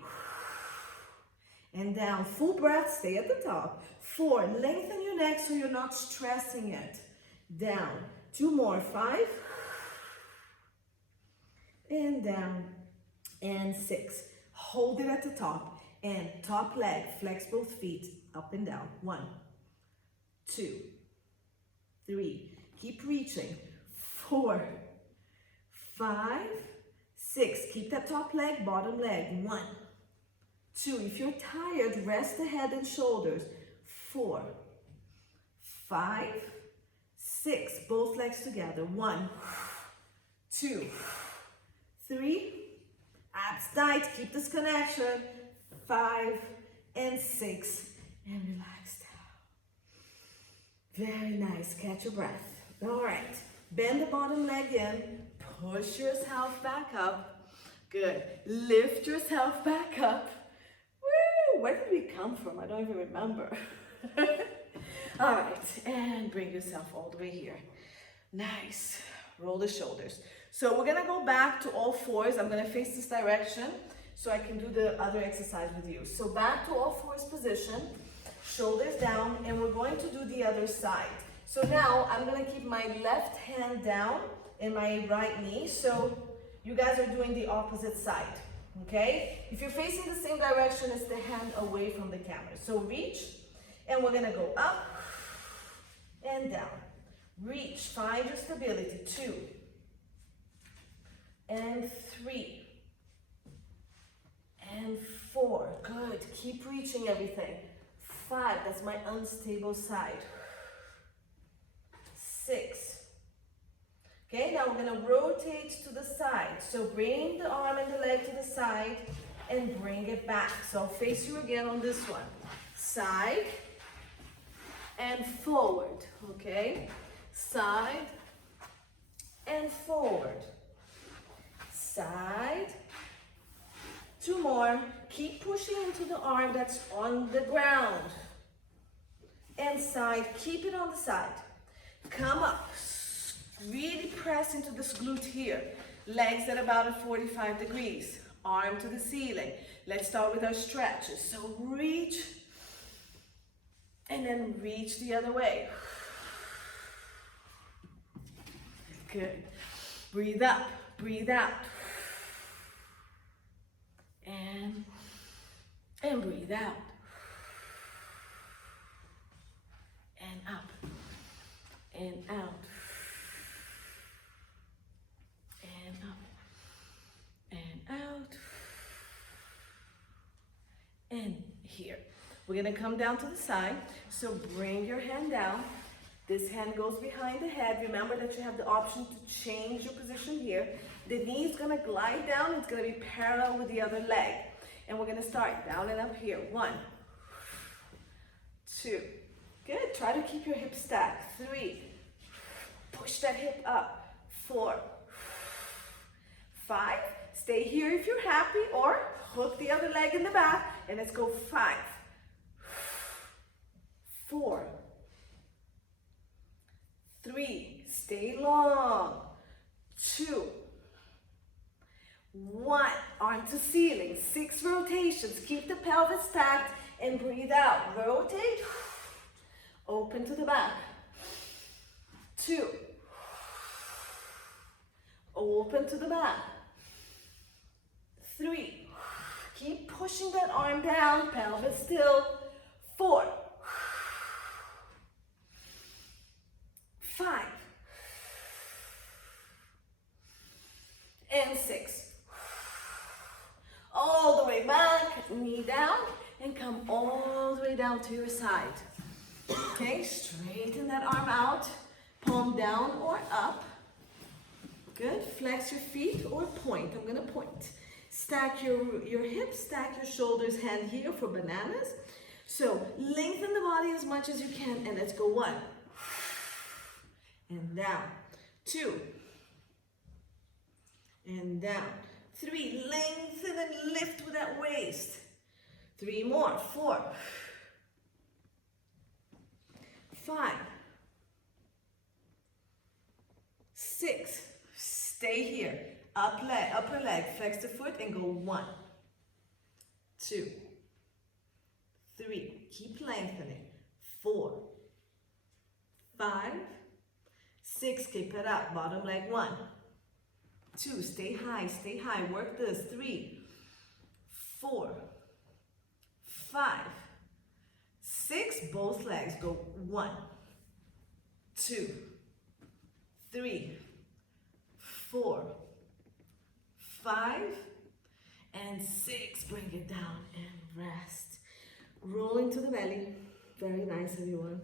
and down. Full breath, stay at the top. 4, lengthen your neck so you're not stressing it. Down. 2 more. 5, and down. And 6. Hold it at the top. And top leg, flex both feet, up and down. 1, 2, 3. Keep reaching. 4, 5, 6. Keep that top leg, bottom leg. 1, 2. If you're tired, rest the head and shoulders. 4, 5, 6. Both legs together. 1, 2, 3. Abs tight. Keep this connection. 5 and 6. And relax down. Very nice. Catch your breath. All right. Bend the bottom leg in. Push yourself back up. Good. Lift yourself back up. Woo! Where did we come from? I don't even remember. All right. And bring yourself all the way here. Nice. Roll the shoulders. So we're going to go back to all fours. I'm going to face this direction so I can do the other exercise with you. So back to all fours position. Shoulders down. And we're going to do the other side. So now I'm going to keep my left hand down and my right knee. So you guys are doing the opposite side, okay? If you're facing the same direction, it's the hand away from the camera. So reach, and we're going to go up and down. Reach, find your stability. 2 and 3 and 4. Good. Keep reaching everything. 5. That's my unstable side. 6. Okay, now we're going to rotate to the side. So bring the arm and the leg to the side and bring it back. So I'll face you again on this one. Side and forward. Okay, side and forward. Side. 2 more. Keep pushing into the arm that's on the ground. And side. Keep it on the side. Come up. Really press into this glute here. Legs at about a 45 degrees. Arm to the ceiling. Let's start with our stretches. So reach And then reach the other way. Good. Breathe up, breathe out. And breathe out. And up. And out. And up. And out. And here. We're gonna come down to the side. So bring your hand down. This hand goes behind the head. Remember that you have the option to change your position here. The knee is gonna glide down. It's gonna be parallel with the other leg. And we're gonna start down and up here. 1, 2. Good, try to keep your hips stacked. 3, push that hip up. 4, 5, stay here if you're happy, or hook the other leg in the back, and let's go. 5, 4, 3, stay long. 2, 1, arm to ceiling. 6 rotations, keep the pelvis stacked and breathe out. Rotate, open to the back. 2, open to the back. 3, keep pushing that arm down, pelvis still. 4, 5, and 6. All the way back, knee down, and come all the way down to your side. Okay, straighten that arm out, palm down or up. Good, flex your feet or point. I'm gonna point. Stack your hips, stack your shoulders, hand here for bananas. So lengthen the body as much as you can, and let's go. 1, and down. 2, and down. 3, lengthen and lift with that waist. 3 more. 4, 5, 6, stay here. Upper leg, flex the foot and go. 1, 2, 3, keep lengthening. 4, 5, 6, keep it up. Bottom leg. 1, 2, stay high, work this. 3, 4, 5, 6, both legs go. 1, 2, 3, 4, 5, and 6. Bring it down and rest. Roll into the belly. Very nice, everyone.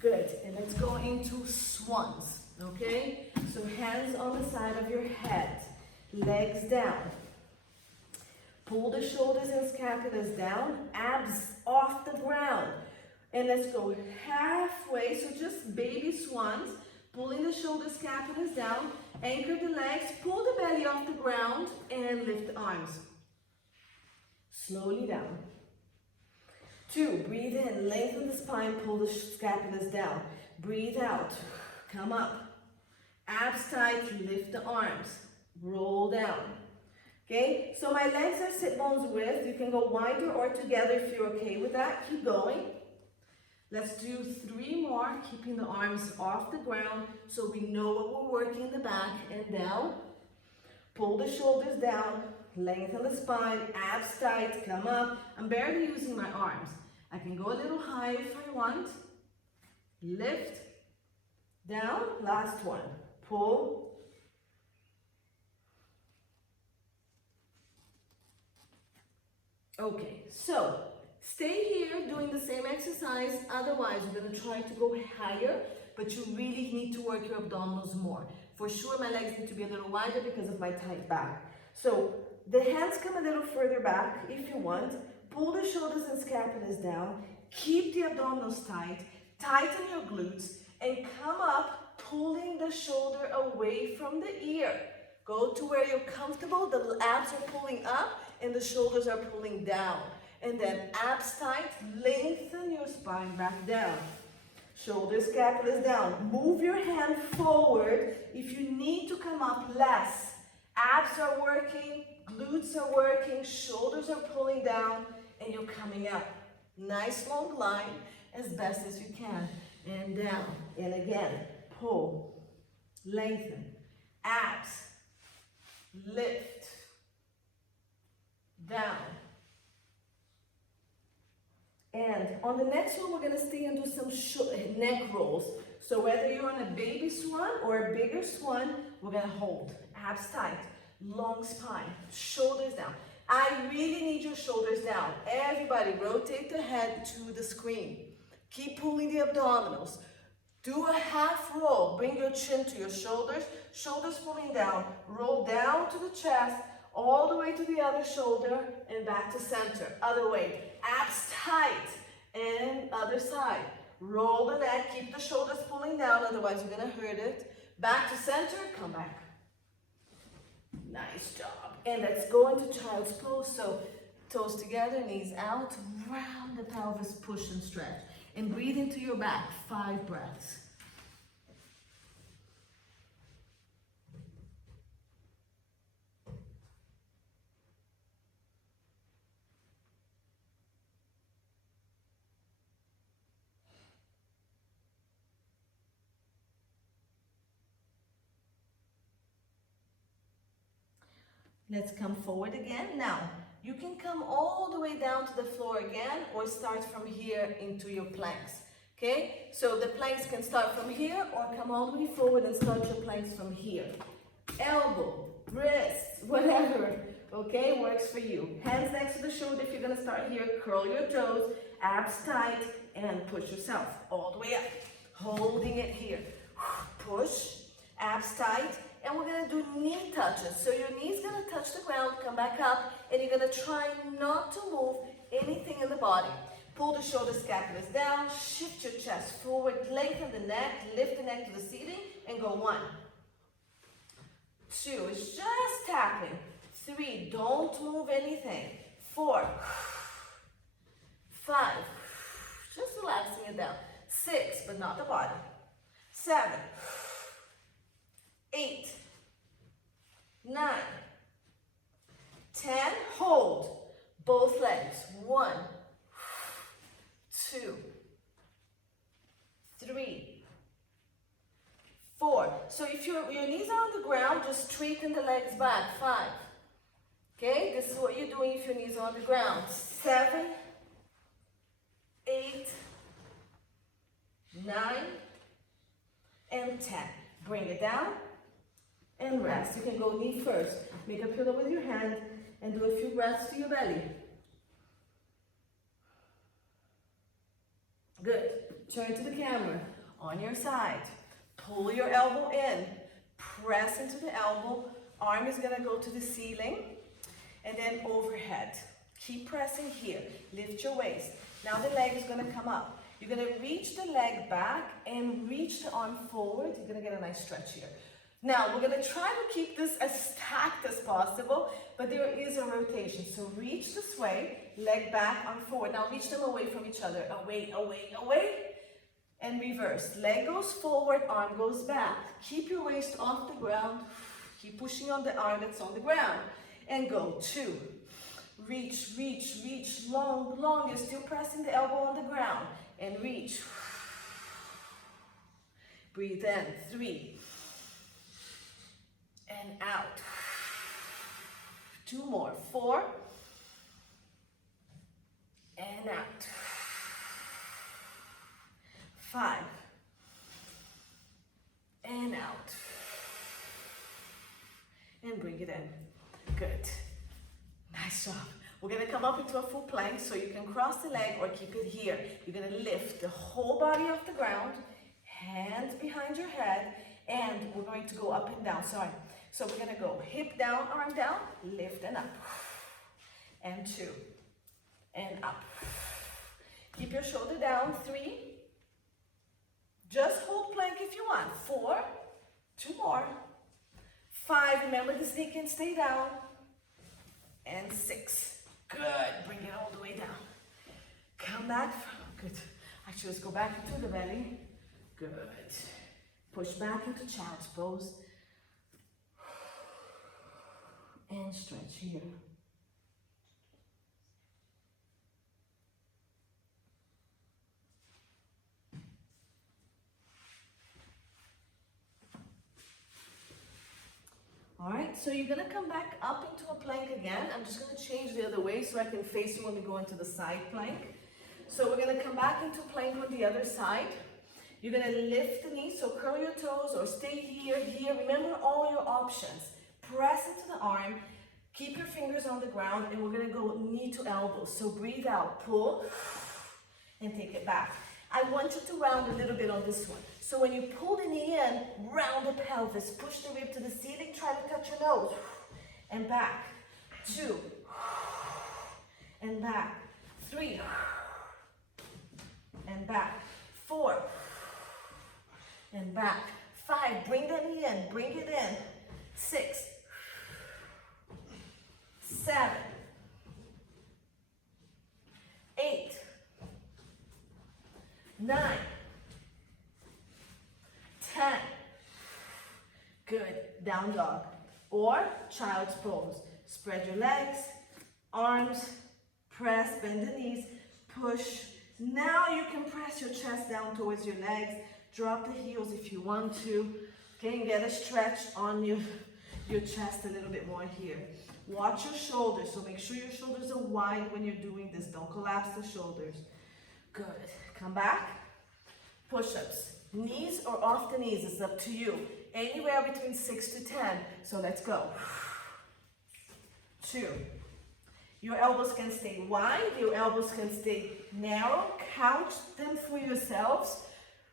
Good, and let's go into swans, okay? So hands on the side of your head, legs down. Pull the shoulders and scapulas down, abs off the ground. And let's go halfway, so just baby swans, pulling the shoulders, scapulas down, anchor the legs, pull the belly off the ground, and lift the arms. Slowly down. 2, breathe in, lengthen the spine, pull the scapulas down. Breathe out, come up. Abs tight, lift the arms. Roll down. Okay, so my legs are sit bones width. You can go wider or together if you're okay with that. Keep going. Let's do 3 more, keeping the arms off the ground so we know what we're working in the back. And down. Pull the shoulders down, lengthen the spine, abs tight, come up. I'm barely using my arms. I can go a little higher if I want. Lift, down, last one. Pull. Okay, so stay here doing the same exercise. Otherwise, you're going to try to go higher, but you really need to work your abdominals more. For sure, my legs need to be a little wider because of my tight back. So the hands come a little further back if you want. Pull the shoulders and scapulas down. Keep the abdominals tight. Tighten your glutes and come up, pulling the shoulder away from the ear. Go to where you're comfortable. The abs are pulling up and the shoulders are pulling down. And then abs tight, lengthen your spine back down. Shoulders, scapulas down. Move your hand forward if you need to come up less. Abs are working, glutes are working, shoulders are pulling down, and you're coming up. Nice long line. as best as you can. And down, and again, pull, lengthen, abs, lift, down. And on the next one, we're gonna stay and do some neck rolls. So whether you're on a baby swan or a bigger swan, we're gonna hold, abs tight, long spine, shoulders down. I really need your shoulders down. Everybody rotate the head to the screen. Keep pulling the abdominals. Do a half roll. Bring your chin to your shoulders. Shoulders pulling down. Roll down to the chest. All the way to the other shoulder and back to center. Other way. Abs tight. And other side. Roll the neck. Keep the shoulders pulling down. Otherwise you're going to hurt it. Back to center. Come back. Nice job. And let's go into child's pose. So toes together, knees out. Round the pelvis. Push and stretch. And breathe into your back, 5 breaths. Let's come forward again. Now, you can come all the way down to the floor again or start from here into your planks, okay? So the planks can start from here or come all the way forward and start your planks from here. Elbow, wrist, whatever, okay, works for you. Hands next to the shoulder if you're gonna start here. Curl your toes, abs tight, and push yourself all the way up. Holding it here. Push, abs tight. And we're gonna do knee touches. So your knee's gonna touch the ground, come back up, and you're gonna try not to move anything in the body. Pull the shoulder scapulars down, shift your chest forward, lengthen the neck, lift the neck to the ceiling, and go 1, 2, it's just tapping. 3, don't move anything. 4, 5, just relaxing it down. 6, but not the body. 7, 8, 9, 10, hold both legs. 1, 2, 3, 4. So if your knees are on the ground, just straighten the legs back. 5. Okay, this is what you're doing if your knees are on the ground. 7, 8, 9, and 10. Bring it down. And rest. You can go knee first. Make a pillow with your hand and do a few breaths to your belly. Good. Turn to the camera. On your side. Pull your elbow in. Press into the elbow. Arm is going to go to the ceiling. And then overhead. Keep pressing here. Lift your waist. Now the leg is going to come up. You're going to reach the leg back and reach the arm forward. You're going to get a nice stretch here. Now, we're going to try to keep this as stacked as possible, but there is a rotation. So reach this way, leg back, arm forward. Now reach them away from each other. Away, away, away. And reverse. Leg goes forward, arm goes back. Keep your waist off the ground. Keep pushing on the arm that's on the ground. And go. 2. Reach, reach, reach. Long, long. You're still pressing the elbow on the ground. And reach. Breathe in. 3. And out. 2 more. 4. And out. 5. And out. And bring it in. Good. Nice job. We're going to come up into a full plank so you can cross the leg or keep it here. You're going to lift the whole body off the ground, hands behind your head, and we're going to go up and down. Sorry. So we're going to go hip down, arm down, lift and up. And 2. And up. Keep your shoulder down. 3. Just hold plank if you want. 4. 2 more. 5. Remember this knee can stay down. And 6. Good. Bring it all the way down. Come back. Good. Actually, let's go back into the belly. Good. Push back into child's pose. And stretch here. right, so you're gonna come back up into a plank again. I'm just gonna change the other way so I can face you when we go into the side plank. So we're gonna come back into plank on the other side. You're gonna lift the knees, so curl your toes or stay here, here. Remember all your options. Press into the arm, keep your fingers on the ground, and we're gonna go knee to elbow. So breathe out, pull, and take it back. I want you to round a little bit on this one. So when you pull the knee in, round the pelvis, push the rib to the ceiling, try to touch your nose, and back. 2, and back. 3, and back. 4, and back. 5, bring the knee in, bring it in. 6, 7, 8, 9, 10. Good. Down dog or child's pose. Spread your legs, arms, press, bend the knees, push. Now you can press your chest down towards your legs. Drop the heels if you want to. Okay, and get a stretch on your chest a little bit more here. Watch your shoulders, so make sure your shoulders are wide when you're doing this. Don't collapse the shoulders. Good. Come back. Push-ups. Knees or off the knees, it's up to you. Anywhere between 6 to 10. So let's go. 2. Your elbows can stay wide, your elbows can stay narrow. Couch them for yourselves,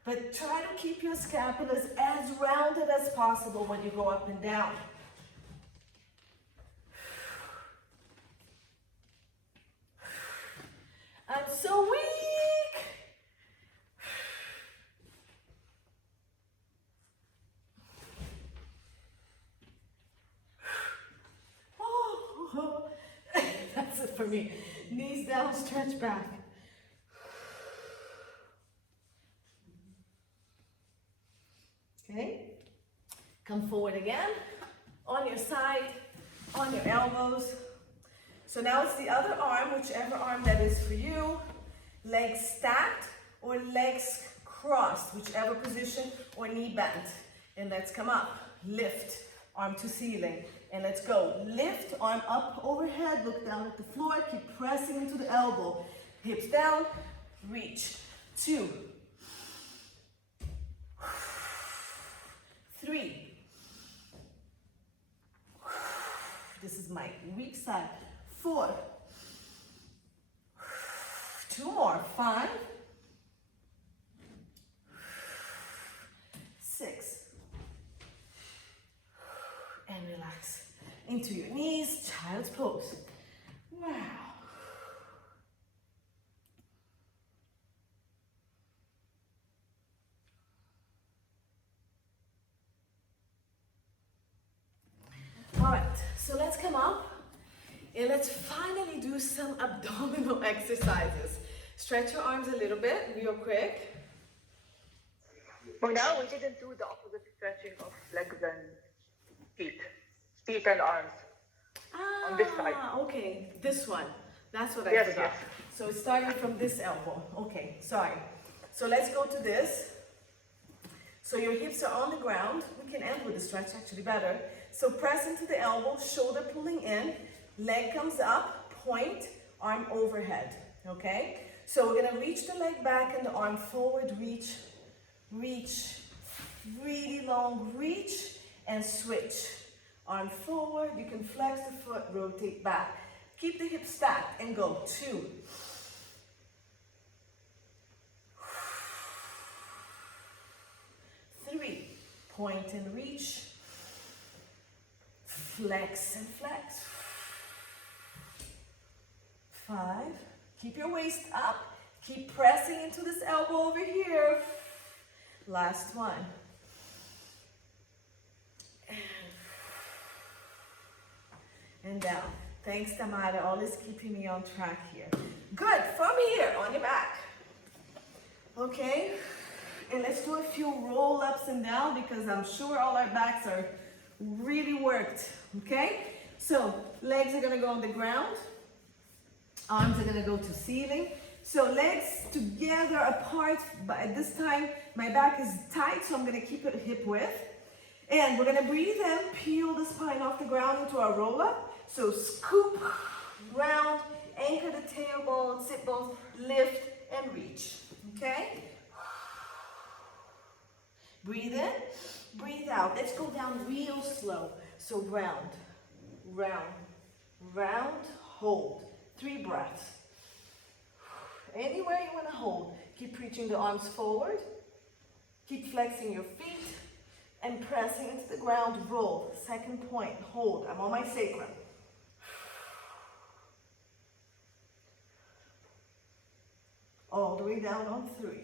but try to keep your scapulas as rounded as possible when you go up and down. I'm so weak. Oh, that's it for me. Knees down, stretch back. Okay, come forward again, on your side, on your elbows. So now it's the other arm, whichever arm that is for you. Legs stacked or legs crossed, whichever position, or knee bent. And let's come up, lift, arm to ceiling. And let's go, lift, arm up overhead, look down at the floor, keep pressing into the elbow. Hips down, reach. 2, 3. This is my weak side. 4. 2 more. 5. 6. And relax into your knees, child's pose. Wow. All right, so let's come up and let's finally do some abdominal exercises. Stretch your arms a little bit, real quick. For now, we didn't do the opposite stretching of legs and feet and arms. On this side. Okay, this one. That's what I Yes, forgot. yes. So it's starting from this elbow. Okay, sorry. So let's go to this. So your hips are on the ground. We can end with the stretch, actually better. So press into the elbow, shoulder pulling in, leg comes up, point, arm overhead, okay? So we're gonna reach the leg back and the arm forward, reach, really long reach, and switch. Arm forward, you can flex the foot, rotate back. Keep the hips stacked and go. 2. 3, point and reach. Flex and flex. 5, keep your waist up. Keep pressing into this elbow over here. Last one. And down. Thanks, Tamara, always keeping me on track here. Good, from here, on your back. Okay, and let's do a few roll ups and down because I'm sure all our backs are really worked, okay? So, legs are gonna go on the ground. Arms are gonna go to ceiling. So legs together apart, but at this time, my back is tight, so I'm gonna keep it hip width. And we're gonna breathe in, peel the spine off the ground into our roll up. So scoop, round, anchor the tailbone, sit bones, lift and reach, okay? Breathe in, breathe out. Let's go down real slow. So round, round, round, hold. 3 breaths. Anywhere you want to hold. Keep reaching the arms forward. Keep flexing your feet and pressing into the ground. Roll. Second point. Hold. I'm on my sacrum. All the way down on 3.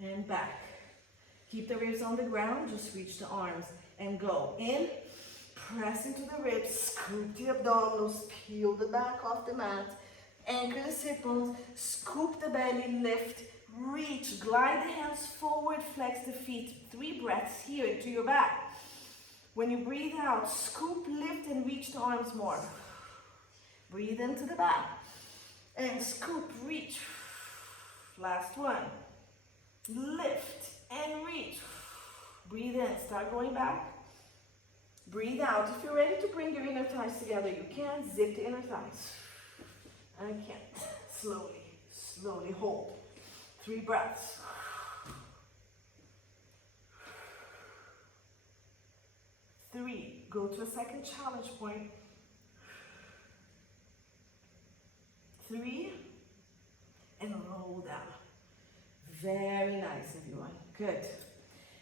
And back. Keep the ribs on the ground. Just reach the arms and go. In. Press into the ribs. Scoop the abdominals. Peel the back off the mat. Anchor the sit bones. Scoop the belly. Lift. Reach. Glide the hands forward. Flex the feet. 3 breaths here into your back. When you breathe out, scoop, lift, and reach the arms more. Breathe into the back. And scoop, reach. Last one. Lift and reach. Breathe in. Start going back. Breathe out. If you're ready to bring your inner thighs together, you can. Zip the inner thighs. I can't. Slowly, slowly hold. 3 breaths. Three. Go to a second challenge point. 3. And roll down. Very nice, everyone. Good.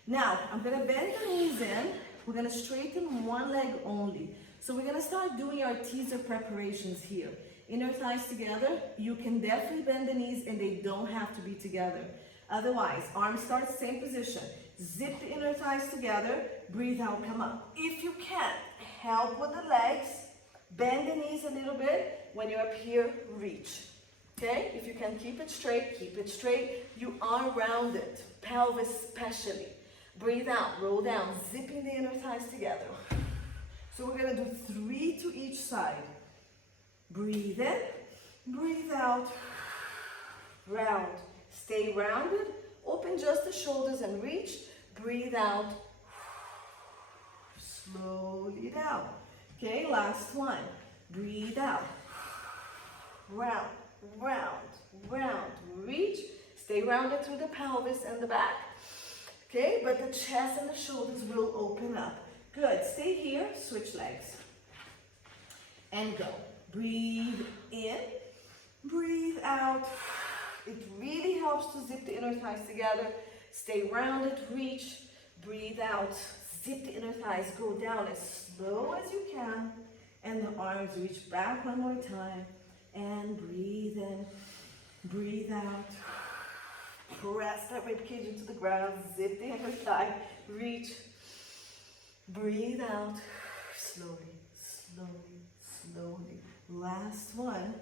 Now, I'm going to bend the knees in. We're going to straighten one leg only. So we're going to start doing our teaser preparations here. Inner thighs together. You can definitely bend the knees and they don't have to be together. Otherwise, arms start same position. Zip the inner thighs together. Breathe out, come up. If you can, help with the legs. Bend the knees a little bit. When you're up here, reach. Okay? If you can keep it straight, keep it straight. You are rounded. Pelvis especially. Breathe out, roll down, zipping the inner thighs together. So we're going to do 3 to each side. Breathe in, breathe out, round. Stay rounded, open just the shoulders and reach. Breathe out, slowly down. Okay, last one. Breathe out, round, round, round. Reach, stay rounded through the pelvis and the back. Okay, but the chest and the shoulders will open up. Good, stay here, switch legs. And go. Breathe in, breathe out. It really helps to zip the inner thighs together. Stay rounded, reach, breathe out. Zip the inner thighs, go down as slow as you can. And the arms reach back one more time. And breathe in, breathe out. Press that rib cage into the ground, zip the inner thigh, reach, breathe out, slowly, slowly, slowly. Last one.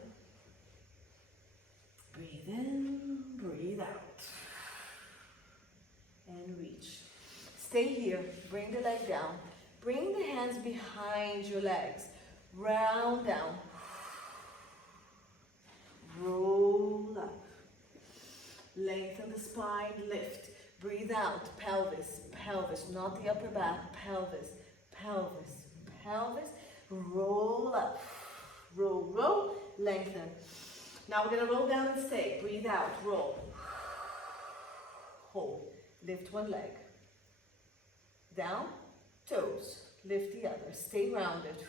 Breathe in, breathe out, and reach. Stay here, bring the leg down, bring the hands behind your legs, round down, roll up. Lengthen the spine, lift. Breathe out, pelvis, pelvis, not the upper back, pelvis, pelvis, pelvis. Roll up, roll, roll, lengthen. Now we're going to roll down and stay. Breathe out, roll. Hold, lift one leg. Down, toes, lift the other. Stay rounded.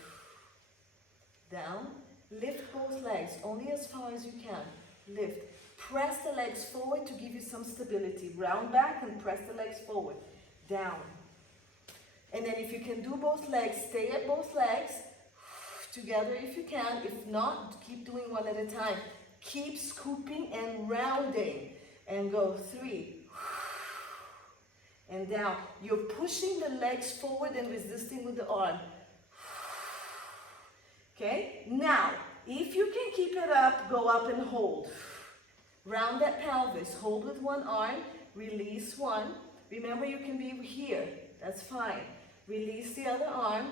Down, lift both legs, only as far as you can. Lift. Press the legs forward to give you some stability. Round back and press the legs forward. Down. And then if you can do both legs, stay at both legs. Together if you can. If not, keep doing one at a time. Keep scooping and rounding. And go 3. And down. You're pushing the legs forward and resisting with the arm. Okay? Now, if you can keep it up, go up and hold. Round that pelvis, hold with one arm, release one. Remember you can be here, that's fine. Release the other arm,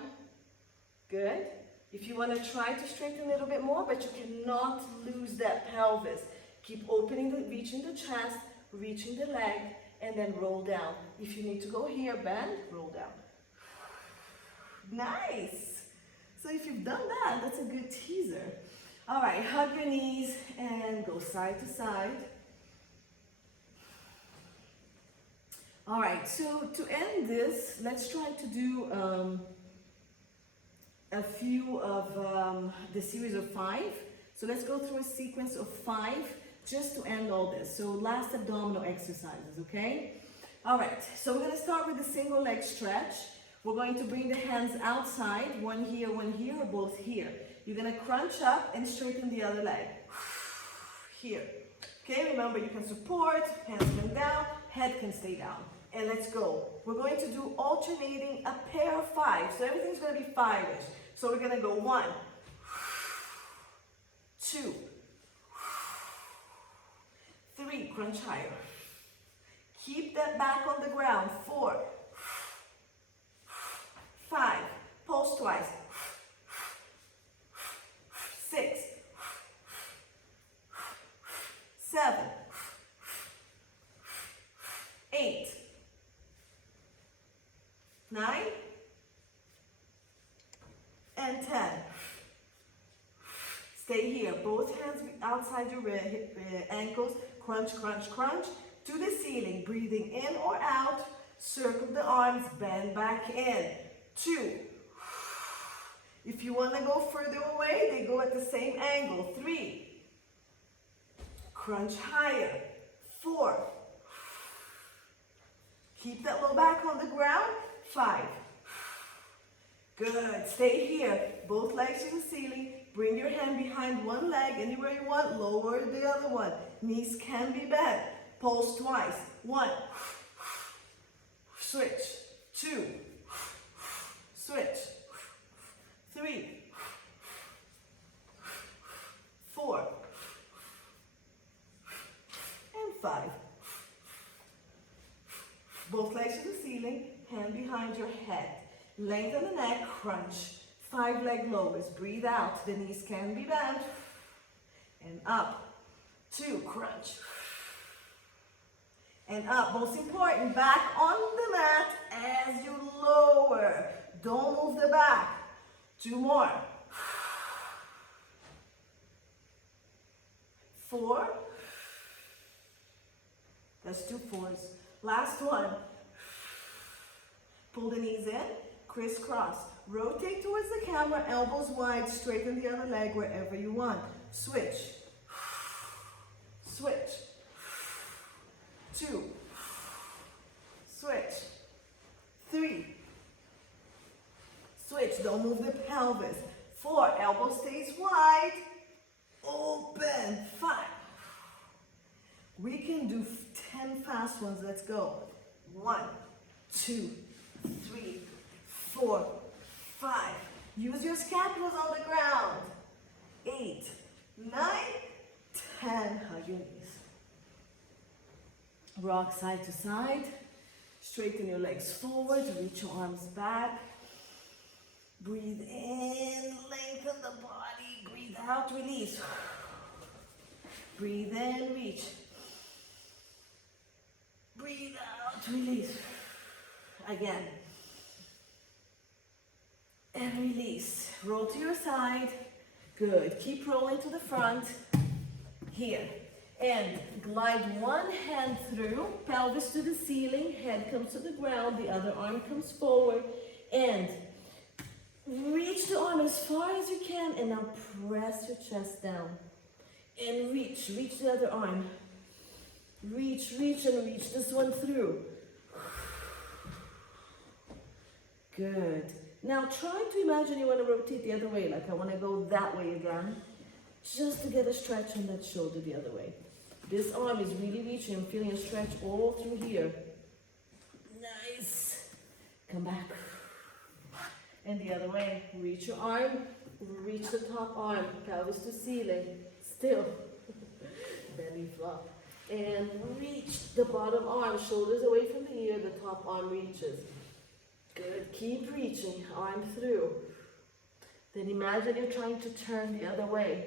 good. If you want to try to straighten a little bit more, but you cannot lose that pelvis. Keep opening, reaching the chest, reaching the leg, and then roll down. If you need to go here, bend, roll down. Nice. So if you've done that, that's a good teaser. All right, hug your knees and go side to side. All right, so to end this, let's try to do a few of the series of 5. So let's go through a sequence of 5 just to end all this. So last abdominal exercises, okay? All right, so we're gonna start with the single leg stretch. We're going to bring the hands outside, one here, or both here. You're gonna crunch up and straighten the other leg. Here. Okay, remember you can support, hands come down, head can stay down. And let's go. We're going to do alternating a pair of 5. So everything's gonna be 5-ish. So we're gonna go 1, 2, 3, crunch higher. Keep that back on the ground, 4, 5, pulse twice, 6, 7, 8, 9, and 10. Stay here, both hands outside your ankles, crunch, crunch, crunch, to the ceiling, breathing in or out, circle the arms, bend back in, 2. If you want to go further away, they go at the same angle, 3. Crunch higher, 4. Keep that low back on the ground, 5. Good, stay here, both legs to the ceiling, bring your hand behind one leg, anywhere you want, lower the other one, knees can be bent, pulse twice, 1, switch, 2, switch, 3, 4, and 5. Both legs to the ceiling, hand behind your head. Lengthen the neck, crunch. 5 leg lowers, breathe out, the knees can be bent. And up, 2, crunch. And up, most important, back on the mat as you lower. Don't move the back. 2 more. 4. That's 2 4s. Last one. Pull the knees in, crisscross. Rotate towards the camera, elbows wide, straighten the other leg wherever you want. Switch. Switch. 2. Switch. 3. Switch, don't move the pelvis. 4, elbow stays wide. Open. 5. We can do 10 fast ones. Let's go. 1, 2, 3, 4, 5. Use your scapulas on the ground. 8, 9, 10. Hug your knees. Rock side to side. Straighten your legs forward. Reach your arms back. Breathe in. Lengthen the body. Breathe out. Release. Breathe in. Reach. Breathe out. Release. Again. And release. Roll to your side. Good. Keep rolling to the front. Here. And glide one hand through, pelvis to the ceiling, head comes to the ground, the other arm comes forward, and reach the arm as far as you can, and now press your chest down. And reach the other arm. Reach, and reach this one through. Good. Now try to imagine you want to rotate the other way, like I want to go that way again, just to get a stretch on that shoulder the other way. This arm is really reaching. I'm feeling a stretch all through here. Nice. Come back. And the other way. Reach your arm. Reach the top arm. Pelvis to ceiling. Still. Belly flop. And reach the bottom arm. Shoulders away from the ear. The top arm reaches. Good. Keep reaching. Arm through. Then imagine you're trying to turn the other way.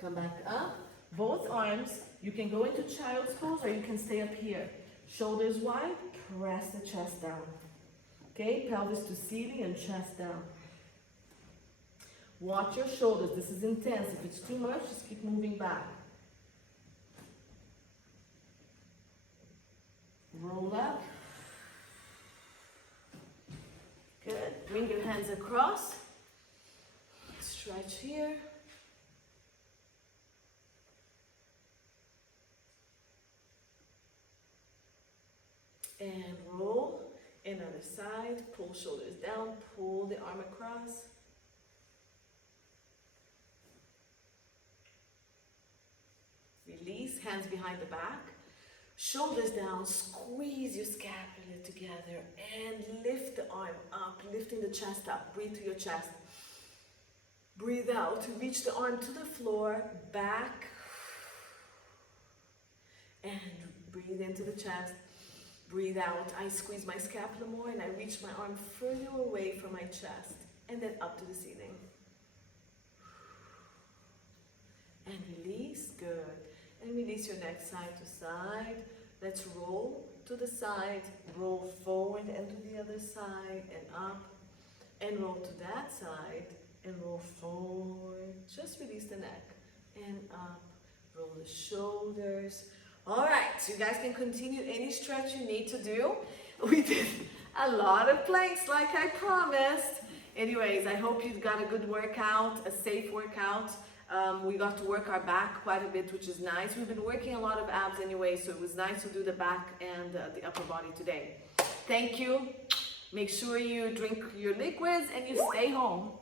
Come back up, both arms. You can go into child's pose or you can stay up here. Shoulders wide, press the chest down. Okay, pelvis to ceiling and chest down. Watch your shoulders, this is intense. If it's too much, just keep moving back. Roll up. Good, bring your hands across. Stretch here. And roll. Another side, pull shoulders down, pull the arm across. Release, hands behind the back. Shoulders down, squeeze your scapula together and lift the arm up, lifting the chest up. Breathe through your chest. Breathe out, reach the arm to the floor, back. And breathe into the chest. Breathe out. I squeeze my scapula more and I reach my arm further away from my chest and then up to the ceiling. And release. Good. And release your neck side to side. Let's roll to the side. Roll forward and to the other side and up. And roll to that side and roll forward. Just release the neck and up. Roll the shoulders. All right, so you guys can continue any stretch you need to do. We did a lot of planks like I promised. Anyways, I hope you got a good workout, a safe workout. We got to work our back quite a bit, which is nice. We've been working a lot of abs anyway, so it was nice to do the back and the upper body today. Thank you. Make sure you drink your liquids and you stay home.